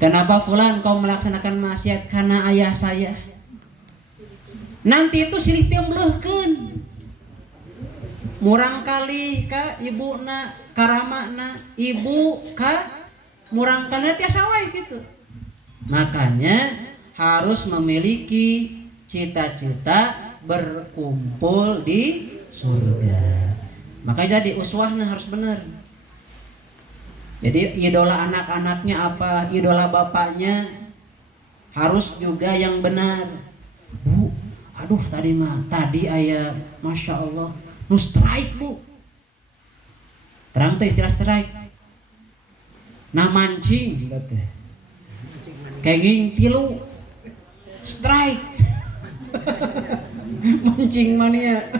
Kenapa fulan kau melaksanakan maksiat karena ayah saya? Nanti itu silih tiembleuhkeun. Murang kali ka ibuna, karamana, ibu ka murang kali tiasa wae gitu. Makanya harus memiliki cita-cita berkumpul di surga. Makanya tadi uswahnya harus benar. Jadi idola anak-anaknya apa, idola bapaknya harus juga yang benar. Bu, aduh tadi ayah, masya Allah, nu strike bu. Terang teh istilah strike. Nah mancing, katanya. Kayak tilu, strike. Mancing mania.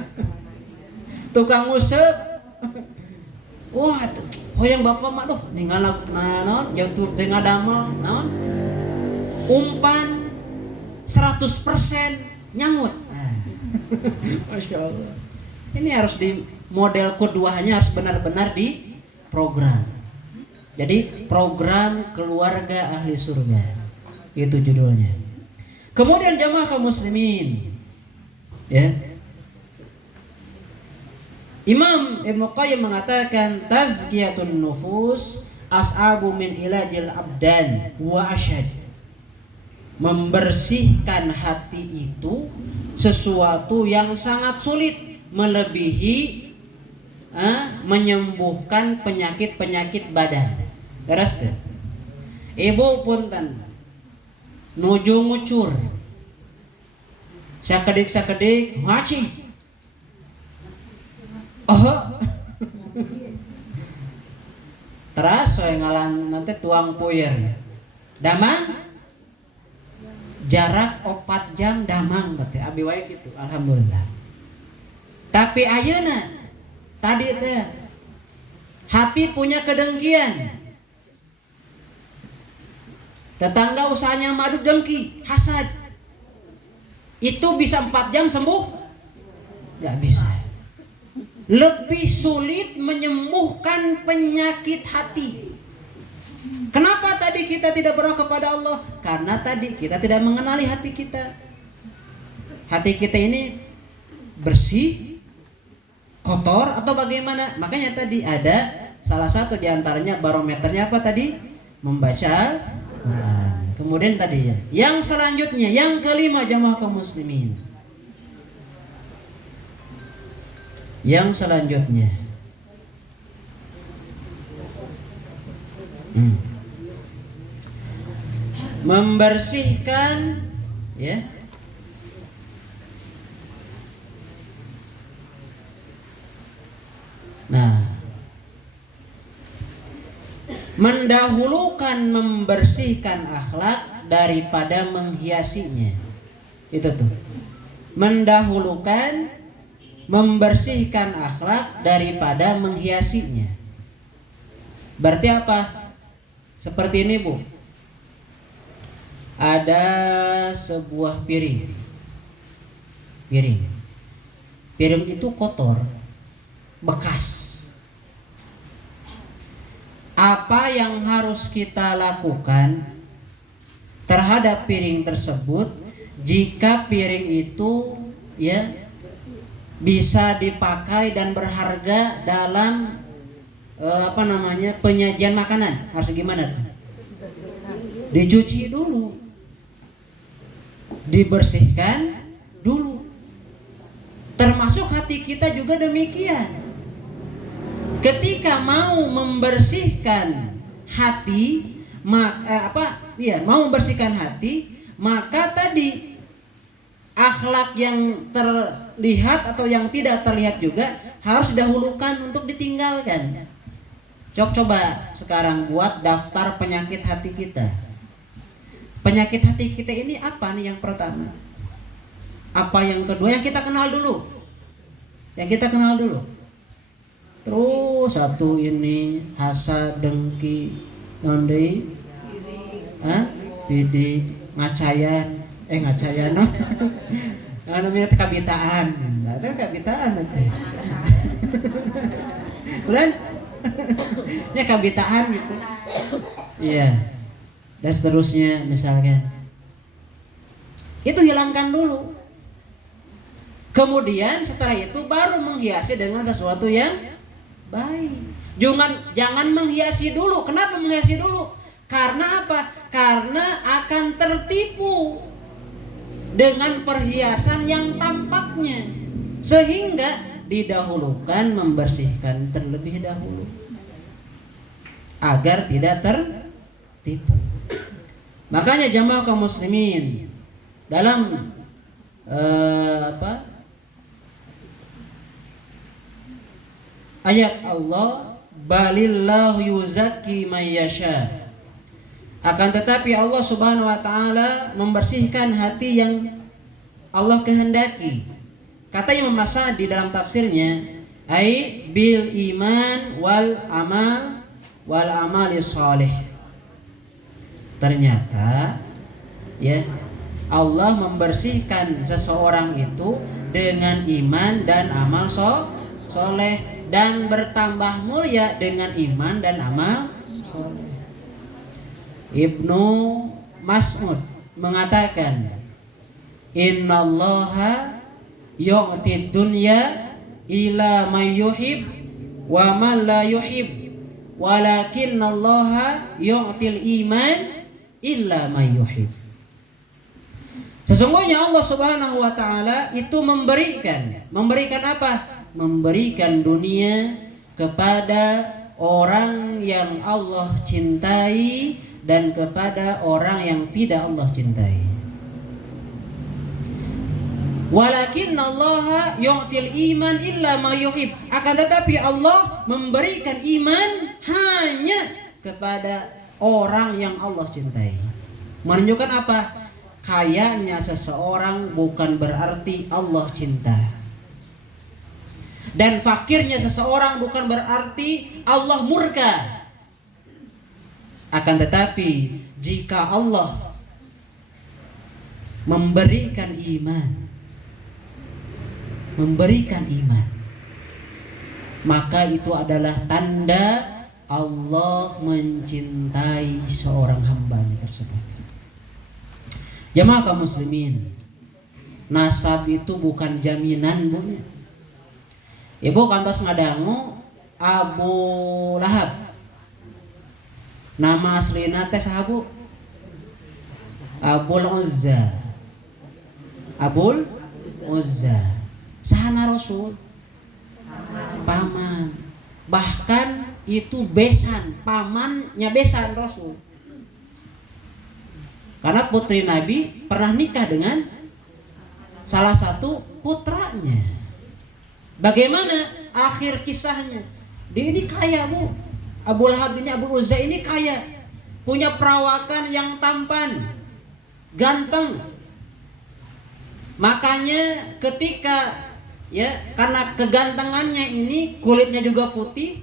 Tukang usep. Wah, hoyang bapak mah tuh ninggal naon yang tuh tengah damel naon umpan 100% nyangut. Masya Allah. Ini harus di model keduanya harus benar-benar di program. Jadi program keluarga ahli surga itu judulnya. Kemudian jamaah kaum muslimin, ya. Imam Ibnu Qayyim mengatakan tazkiyatun nufus as'abu min ilajil abdan wa asyad. Membersihkan hati itu sesuatu yang sangat sulit melebihi menyembuhkan penyakit-penyakit badan. Terus ibu punten nuju ngucur sakedik ngaci. Teras saya ngalan nanti tuang puyer damang jarak 4 jam damang berarti abi wae gitu alhamdulillah. Tapi ayeuna tadi teh hati punya kedengkian, tetangga usahanya madu dengki hasad, itu bisa 4 jam sembuh? Gak bisa. Lebih sulit menyembuhkan penyakit hati. Kenapa tadi kita tidak berdoa kepada Allah? Karena tadi kita tidak mengenali hati kita. Hati kita ini bersih, kotor atau bagaimana? Makanya tadi ada salah satu di antaranya barometernya apa tadi? Membaca Quran. Kemudian tadi ya, yang selanjutnya, yang kelima jamaah kaum muslimin. Yang selanjutnya, membersihkan ya mendahulukan membersihkan akhlak daripada menghiasinya. Itu tuh. Mendahulukan membersihkan akhlak daripada menghiasinya. Berarti apa? Seperti ini, Bu. Ada sebuah piring. Piring itu kotor, bekas. Apa yang harus kita lakukan terhadap piring tersebut jika piring itu ya bisa dipakai dan berharga dalam penyajian makanan? Harus gimana? Dicuci dulu, dibersihkan dulu. Termasuk hati kita juga demikian. Ketika mau membersihkan hati, mau membersihkan hati, maka tadi akhlak yang terlihat atau yang tidak terlihat juga harus didahulukan untuk ditinggalkan. Coba sekarang buat daftar penyakit hati kita. Penyakit hati kita ini apa nih yang pertama? Apa yang kedua? Yang kita kenal dulu. Terus satu ini hasad, dengki, nondei, bidik, ngacayan, no. Namanya kabitaan. Ada kabitaan nanti. Bulan? Ini kabitaan gitu. Iya. Dan seterusnya misalkan. Itu hilangkan dulu. Kemudian setelah itu baru menghiasi dengan sesuatu yang baik. Jangan menghiasi dulu. Kenapa menghiasi dulu? Karena apa? Karena akan tertipu dengan perhiasan yang tampaknya, sehingga didahulukan membersihkan terlebih dahulu agar tidak tertipu. Makanya jamaah kaum muslimin dalam ayat Allah, balillahu yuzakki man yasha. Akan tetapi Allah Subhanahu wa taala membersihkan hati yang Allah kehendaki. Kata Imam As-Sa'di dalam tafsirnya, ai bil iman wal amali shalih. Ternyata ya Allah membersihkan seseorang itu dengan iman dan amal soleh, dan bertambah mulia dengan iman dan amal soleh. Ibnu Mas'ud mengatakan, innallaha yu'ti dunya ila man yuhib wa man la yuhib, walakinnallaha yu'til iman illa man yuhib. Sesungguhnya Allah Subhanahu wa taala itu memberikan apa? Memberikan dunia kepada orang yang Allah cintai dan kepada orang yang tidak Allah cintai. Walakinnallaha yu'til iman illa ma yuhib. Akan tetapi Allah memberikan iman hanya kepada orang yang Allah cintai. Menunjukkan apa? Kayanya seseorang bukan berarti Allah cinta. Dan fakirnya seseorang bukan berarti Allah murka. Akan tetapi jika Allah memberikan iman, maka itu adalah tanda Allah mencintai seorang hambanya tersebut. Jamaah kaum muslimin, nasab itu bukan jaminan, Bu. Ibu kantos ngadangu Abu Lahab. Nama aslina teh saha Bu? Abul Uzza. Abul Uzza. Sahana Rasul? Paman. Bahkan itu besan, pamannya besan Rasul. Karena putri Nabi pernah nikah dengan salah satu putranya. Bagaimana akhir kisahnya? Dia ini kaya Bu. Abu Lahab ini, Abu Uzza ini kaya, punya perawakan yang tampan, ganteng. Makanya ketika karena kegantengannya ini, kulitnya juga putih,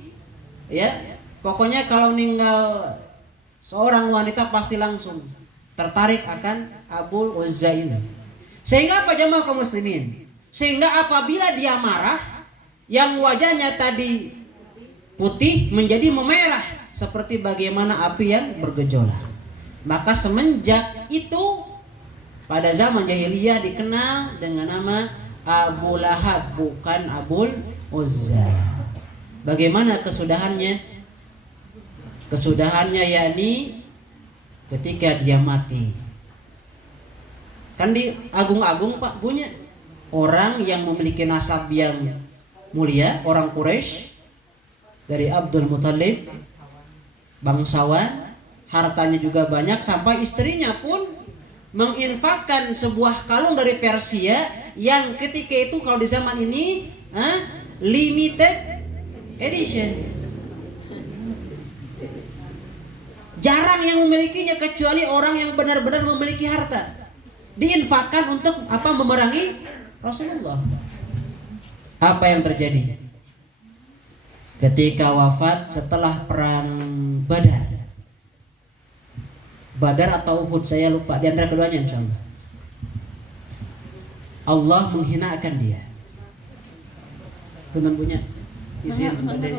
pokoknya kalau ninggal seorang wanita pasti langsung tertarik akan Abu Uzza ini. Sehingga apa jemaah kaum muslimin? Sehingga apabila dia marah, yang wajahnya tadi putih menjadi memerah seperti bagaimana api yang bergejolak. Maka semenjak itu pada zaman jahiliyah dikenal dengan nama Abu Lahab, bukan Abul Uzza. Bagaimana kesudahannya? Kesudahannya yakni ketika dia mati. Kan di agung-agung Pak punya orang yang memiliki nasab yang mulia, orang Quraisy dari Abdul Muthalib, bangsawan, hartanya juga banyak, sampai istrinya pun menginfakkan sebuah kalung dari Persia yang ketika itu kalau di zaman ini limited edition. Jarang yang memilikinya kecuali orang yang benar-benar memiliki harta. Diinfakkan untuk apa? Memerangi Rasulullah. Apa yang terjadi? Ketika wafat setelah perang Badar. Badar atau Uhud saya lupa, di antara keduanya insyaallah. Allah menghinakan dia. Punten punya izin pada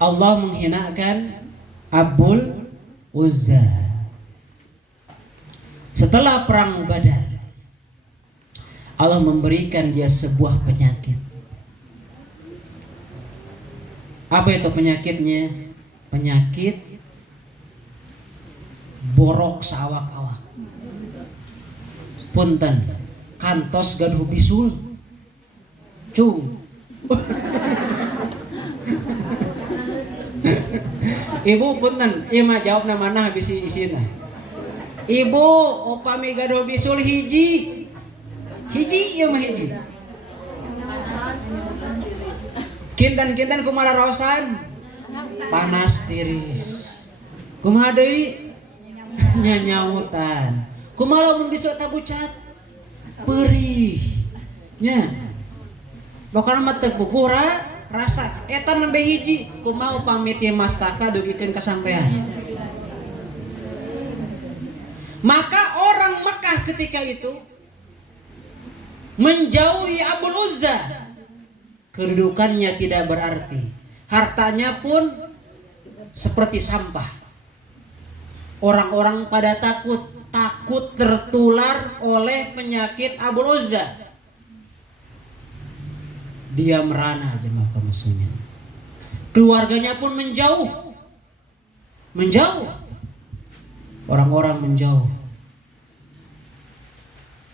Allah menghinakan Abul Uzza. Setelah perang Badar, Allah memberikan dia sebuah penyakit. Apa itu penyakitnya? Penyakit borok sawak-awak. Punten, kantos gaduh bisul. Cung. Ibu punten, ieu mah jawabna mana habis isina. Ibu upami gaduh bisul hiji ieu mah hiji. Kinten-kinten kumaha raosan? Panas tiris. Kumaha deui? Nyanyautan. Kumaha lamun bisul eta bucat? Perih. Nya. Bakal mah teu pugura rasa eta nembe hiji. Kumaha upami ti mastaka dugikeun ka sampean. Maka orang Mekah ketika itu menjauhi Abul Uzza. Kedudukannya tidak berarti, hartanya pun seperti sampah. Orang-orang pada takut tertular oleh penyakit Abul Uzza. Dia merana jemaah kaum muslimin. Keluarganya pun menjauh. Orang-orang menjauh.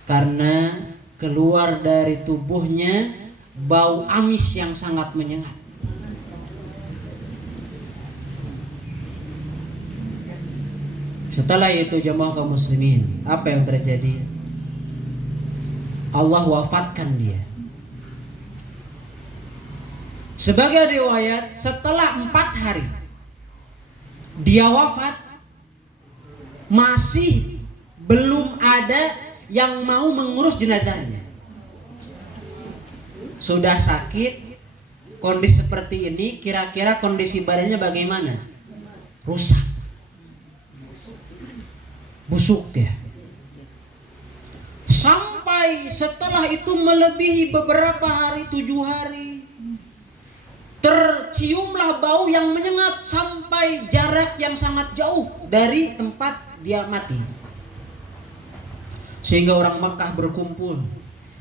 Karena keluar dari tubuhnya bau amis yang sangat menyengat. Setelah itu jemaah kaum muslimin, apa yang terjadi? Allah wafatkan dia. Sebagai riwayat, setelah 4 hari dia wafat, masih belum ada yang mau mengurus jenazahnya. Sudah sakit, kondisi seperti ini, kira-kira kondisi badannya bagaimana? Rusak, busuk ya. Sampai setelah itu melebihi beberapa hari, 7 hari, terciumlah bau yang menyengat sampai jarak yang sangat jauh dari tempat dia mati. Sehingga orang Makkah berkumpul.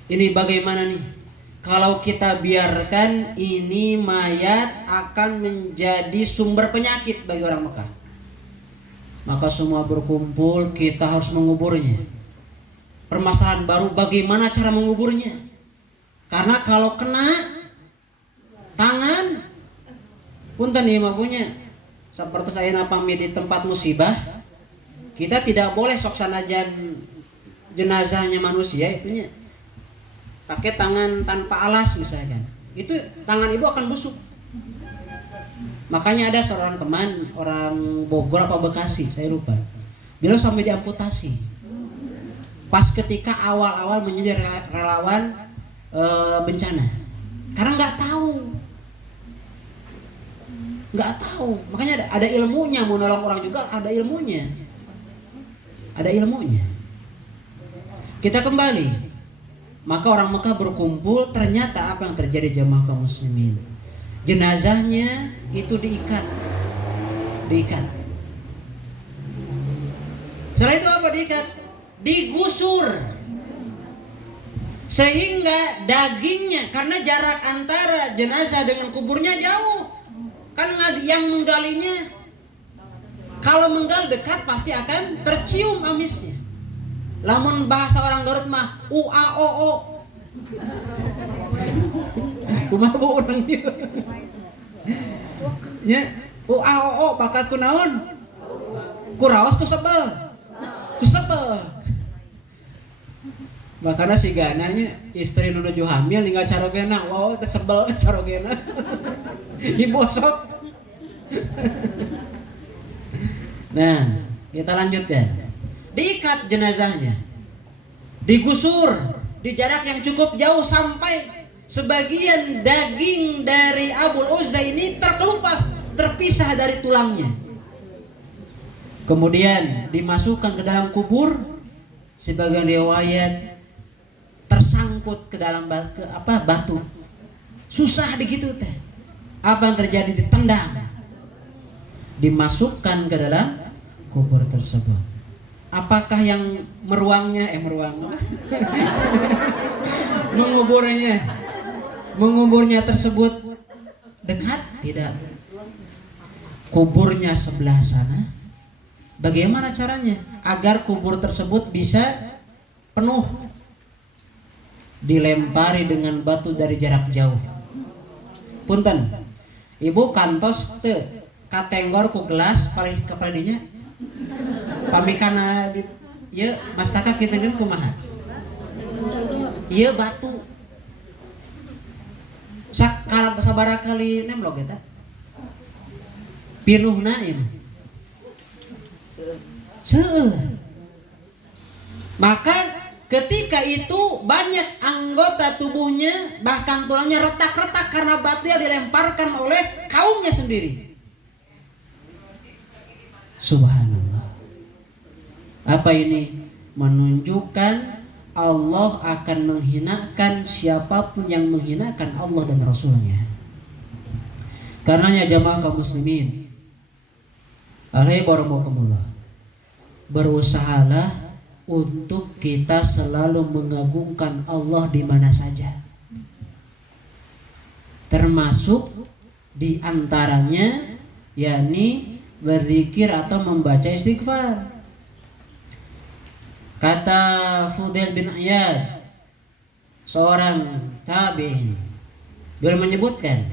Ini bagaimana nih? Kalau kita biarkan ini mayat akan menjadi sumber penyakit bagi orang Makkah. Maka semua berkumpul, kita harus menguburnya. Permasalahan baru bagaimana cara menguburnya? Karena kalau kena tangan punten nih mabunya seperti saya pamit di tempat musibah, kita tidak boleh sok sanajan jenazahnya manusia itunya pakai tangan tanpa alas misalkan, itu tangan ibu akan busuk. Makanya ada seorang teman orang Bogor apa Bekasi saya lupa, beliau sampai diamputasi pas ketika awal-awal menjadi relawan bencana karena nggak tahu, makanya ada ilmunya, mau nolong orang juga ada ilmunya. Kita kembali, maka orang Mekah berkumpul, ternyata apa yang terjadi jamaah kaum muslimin, jenazahnya itu diikat. Setelah itu apa diikat? Digusur, sehingga dagingnya, karena jarak antara jenazah dengan kuburnya jauh. Kan yang menggalinya kalau menggal dekat pasti akan tercium amisnya. Lamun bahasa orang Garut mah UAOO. Kumaha bu urang ieu? Nya UAOO bakat kunaon? Kuraos kusebel. Makanya si gananya istri nuju hamil ninggal carogena, wow tersebel carogena. Ibu sok. Nah, kita lanjutkan. Diikat jenazahnya, digusur di jarak yang cukup jauh sampai sebagian daging dari Abul Uzza ini terkelupas, terpisah dari tulangnya. Kemudian dimasukkan ke dalam kubur. Sebagian riwayat tersangkut ke dalam batu. Susah begitu teh. Apa yang terjadi? Ditendang, dimasukkan ke dalam kubur tersebut. Apakah yang menguburnya tersebut dekat? Tidak. Kuburnya sebelah sana. Bagaimana caranya agar kubur tersebut bisa penuh? Dilempari dengan batu dari jarak jauh. Punten, ibu kantos teu katenggor ku gelas paling kepradinya pamikana di ieu mastaka kitu geus kumaha? Ieu batu. Sabaraha kali nemlog eta? Pinuhna ieu. Seueur. Maka ketika itu banyak anggota tubuhnya bahkan tulangnya retak-retak karena batu yang dilemparkan oleh kaumnya sendiri. Subhanallah. Apa ini? Menunjukkan Allah akan menghinakan siapapun yang menghinakan Allah dan Rasulnya. Karenanya jamaah kaum muslimin, alaihi warahmatullah, berusahalah untuk kita selalu mengagungkan Allah di mana saja. Termasuk di antaranya yakni berzikir atau membaca istighfar. Kata Fudail bin Iyad, seorang tabi'in, beliau menyebutkan,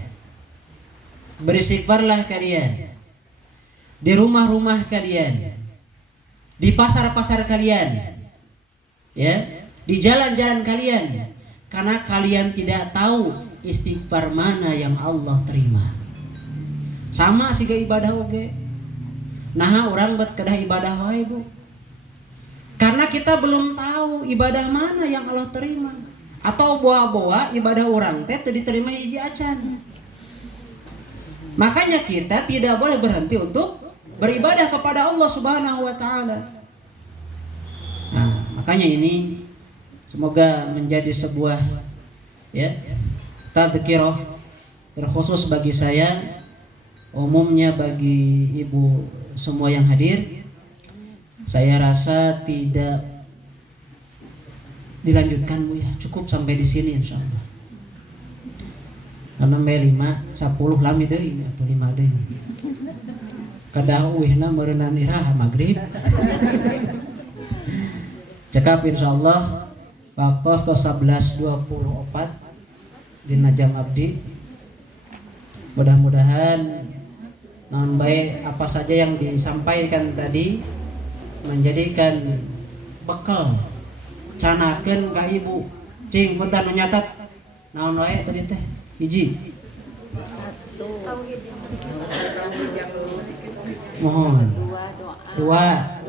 beristighfarlah kalian di rumah-rumah kalian, di pasar-pasar kalian, ya, di jalan-jalan kalian, karena kalian tidak tahu istighfar mana yang Allah terima. Sama siga ibadah oge. Nah, orang bet kedah ibadah wae, Bu. Karena kita belum tahu ibadah mana yang Allah terima. Atau boa-boa ibadah orang teh teu diterima hiji acan. Makanya kita tidak boleh berhenti untuk beribadah kepada Allah Subhanahu wa taala. Nah, makanya ini semoga menjadi sebuah tadzkirah terkhusus bagi saya, umumnya bagi ibu semua yang hadir, Saya rasa tidak dilanjutkan Bu ya, cukup sampai di sini insya Allah. Karena Mei 5, 10 lami deui atau 5 deui. Kadah uihna meureunna iraha magrib. Cekap insyaallah waktu 11.24 dina jam abdi. Mudah-mudahan naon baik apa saja yang disampaikan tadi menjadikan bekal canakeun ka ibu. Cing punten nu nyatet naon wae tadi teh? Hiji. Mohon. Dua.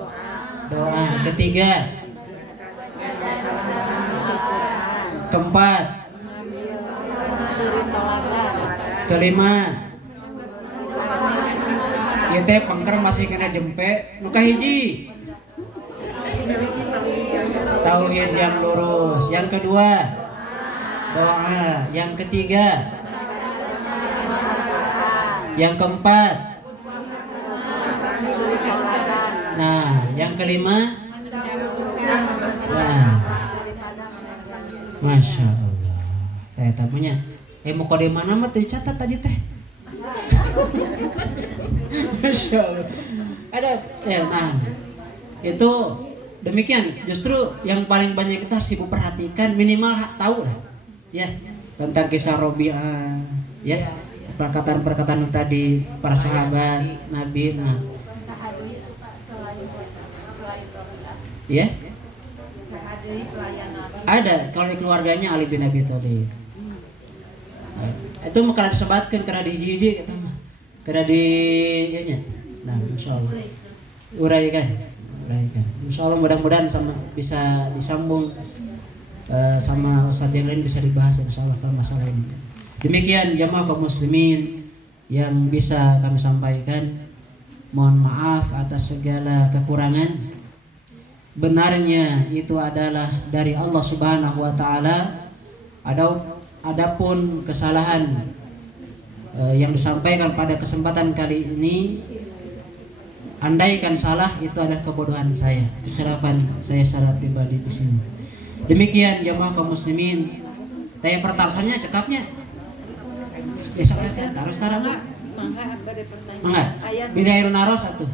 Doa. Ketiga. Keempat. Kelima. Ieu teh pangker masih kena jempe nu kahiji. Tauhid yang lurus. Yang kedua, doa. Yang ketiga, yang keempat, nah, yang kelima, nah, Masya Allah. Saya tamunya, mau kode mana mah dicatat tadi teh. Masya Allah. Ada, ya, nah, itu. Demikian, justru yang paling banyak kita harus ibu perhatikan, minimal tahu lah ya tentang kisah Robi'ah ya, perkataan-perkataan tadi para sahabat Nabi. Nah, ya ada kalau di keluarganya Ali bin Abi Thalib. Itu karena disebatkan karena dijiji kita mah karena di ianya. Nah, insyaallah uraikan. Insya Allah mudah-mudahan bisa disambung sama ustadz yang lain, bisa dibahas insya Allah kalau masalah ini. Demikian jamaah kaum muslimin yang bisa kami sampaikan. Mohon maaf atas segala kekurangan. Benarnya itu adalah dari Allah Subhanahu wa taala. Adapun kesalahan yang disampaikan pada kesempatan kali ini, andaikan salah itu adalah kebodohan saya, kekhilafan saya secara pribadi di sini. Demikian jamaah kaum muslimin. Tanya pertarsannya cekapnya. Besok kan harus tara enggak? Enggak. Bidairun naros atuh.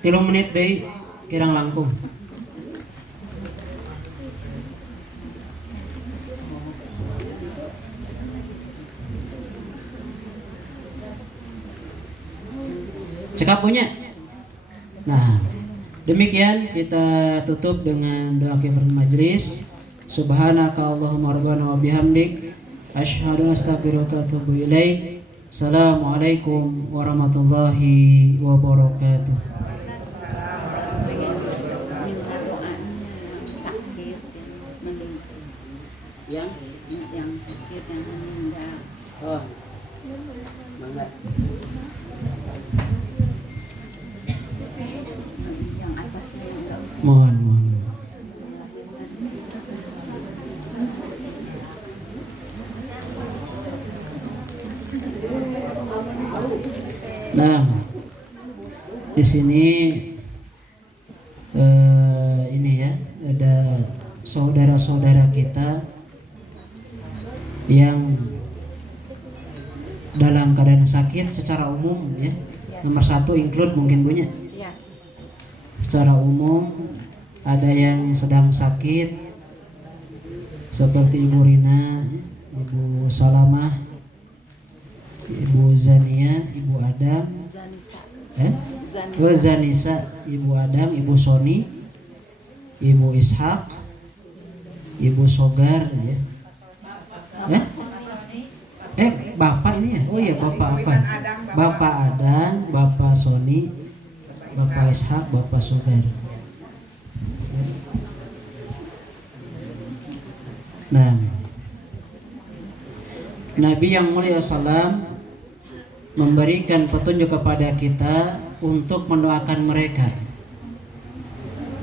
3 menit deui kirang langkung. Cekap punya. Nah, demikian kita tutup dengan doa kifaratul majlis. Subhanaka Allahumma rabbana wa bihamdik asyhadu an la ilaha illa anta astaghfiruka wa atubu ilaik. Assalamualaikum warahmatullahi wabarakatuh. Yang sakit yang meninggal. Oh. Mangga. Mohon. Nah, di sini ini ya ada saudara-saudara kita yang dalam keadaan sakit secara umum ya. Nomor 1 include mungkin punya. Secara umum ada yang sedang sakit seperti Ibu Rina, Ibu Salamah, Ibu Zania, Ibu Adam, Zanisa, Ibu Adam, Ibu Soni, Ibu Ishak, Ibu Sogar ya. Bapak ini ya? Oh iya, Bapak Afan, Bapak Adam, Bapak Soni, Bapak Ishak, Bapak Sogar. Nah, Nabi yang mulia SAW memberikan petunjuk kepada kita untuk mendoakan mereka.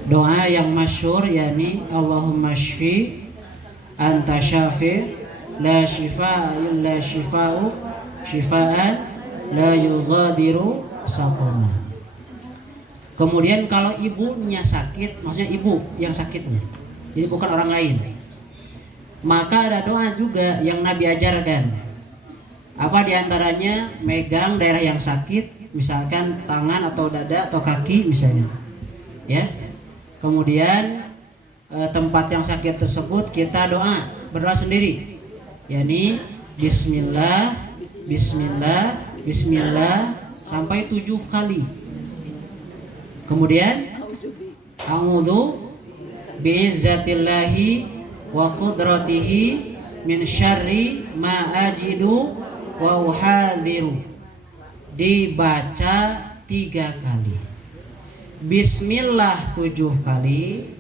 Doa yang masyhur yakni Allahumma shfi anta syafi la shifaa illa shifa'u shifaan la yughadiru saqama. Kemudian kalau ibunya sakit, maksudnya ibu yang sakitnya, jadi bukan orang lain, maka ada doa juga yang Nabi ajarkan. Apa diantaranya? Megang daerah yang sakit, misalkan tangan atau dada atau kaki misalnya, ya. Kemudian tempat yang sakit tersebut kita berdoa sendiri, yakni Bismillah, Bismillah, Bismillah sampai 7 kali. Kemudian a'udzu bi'izzatillahi wa qudratihi min syarri ma ajidu wa uhadhiru. Dibaca 3 kali. Bismillah 7 kali.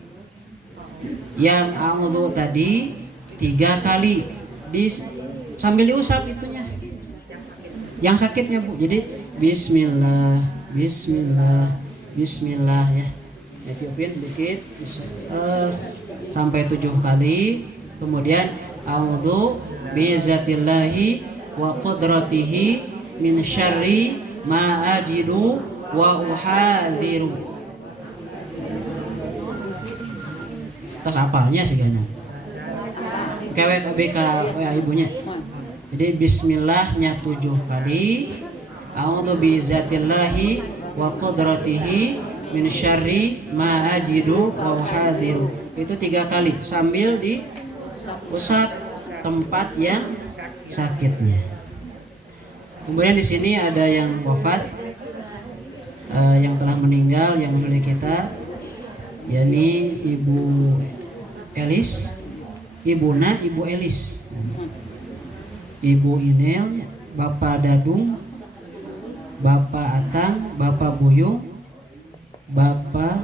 Yang a'udzu tadi 3 kali. Sambil diusap itunya. Yang sakitnya, Bu. Jadi Bismillah, Bismillah, Bismillah, ya. Tiupin sedikit sampai 7 kali. Kemudian a'udzu bi'izzatillahi wa qudratihi min syarri ma ajidu wa uhadhiru. Terus apanya sih kayaknya? BK ibunya. Jadi Bismillahnya 7 kali, a'udzu bi'izzatillahi wa qudratihi min syarri ma ajidu wa uhadhiru. Itu 3 kali sambil diusap tempat yang sakitnya. Kemudian di sini ada yang wafat, yang telah meninggal, yang menulih kita, yakni Ibu Elis, Ibu Elis, Ibu Inel, Bapak Dadung, Bapak Atang, Bapak Buyung, Bapak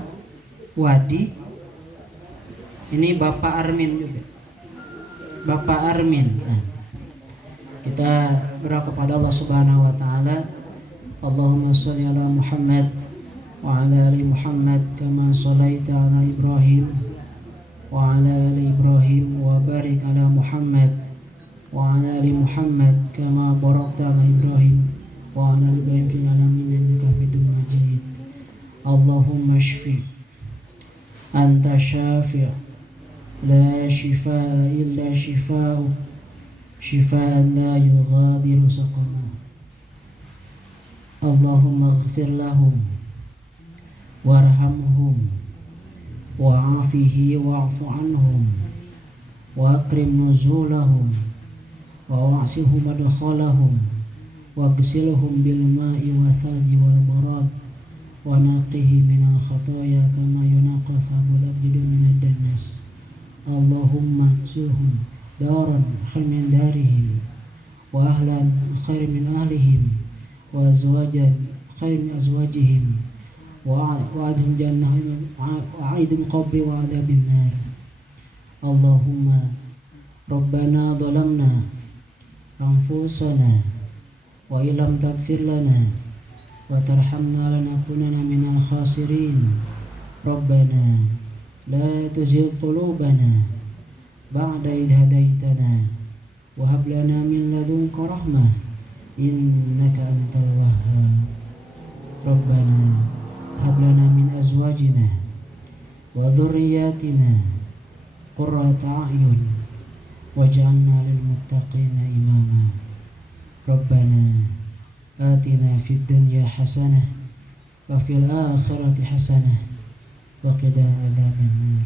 Wadi, ini Bapak Armin juga, Bapak Armin. Nah, kita berdoa kepada Allah Subhanahu wa taala. Allahumma shalli ala Muhammad wa ala ali Muhammad kama shallaita ala Ibrahim wa ala ali Ibrahim wa barik ala Muhammad wa ala ali Muhammad kama barakta ala Ibrahim wa ala ali Ibrahim fil alamin innaka Hamidum Majid. Allahumma shfi anta syafi' la shifaa illa shifaa'uk shifaan la yughadiru saqama. Allahumma ighfir lahum warhamhum wa'afihi wa'fu anhum wa akrim nuzulahum wa wa'sihum adkhalahum wa ghsilhum bil ma'i wa thalji wal barad wa naqihi minal khataya kama yunaqqa thabul abdi minad danas. Allahumma suhum daran khair min darihim wa ahlan khair min ahlihim wa azwajan khair min azwajihim wa adhum jannahum wa aidum qabri wa adabin nar. Allahumma rabbana dhalamna anfusana wa illam taghfir lana wa tarhamna lanakunanna minal khasirin. Rabbana la tuzigh qulubana ba'da idh hadaitana wa hab lana min ladunka rahmah innaka antal wahhab. Rabbana hab lana min azwajina wa dhurriyyatina qurrata a'yun waj'alna lil muttaqina imama. Rabbana atina fid dunya hasanah wa fil akhirati hasanah wa qina adzaban nar.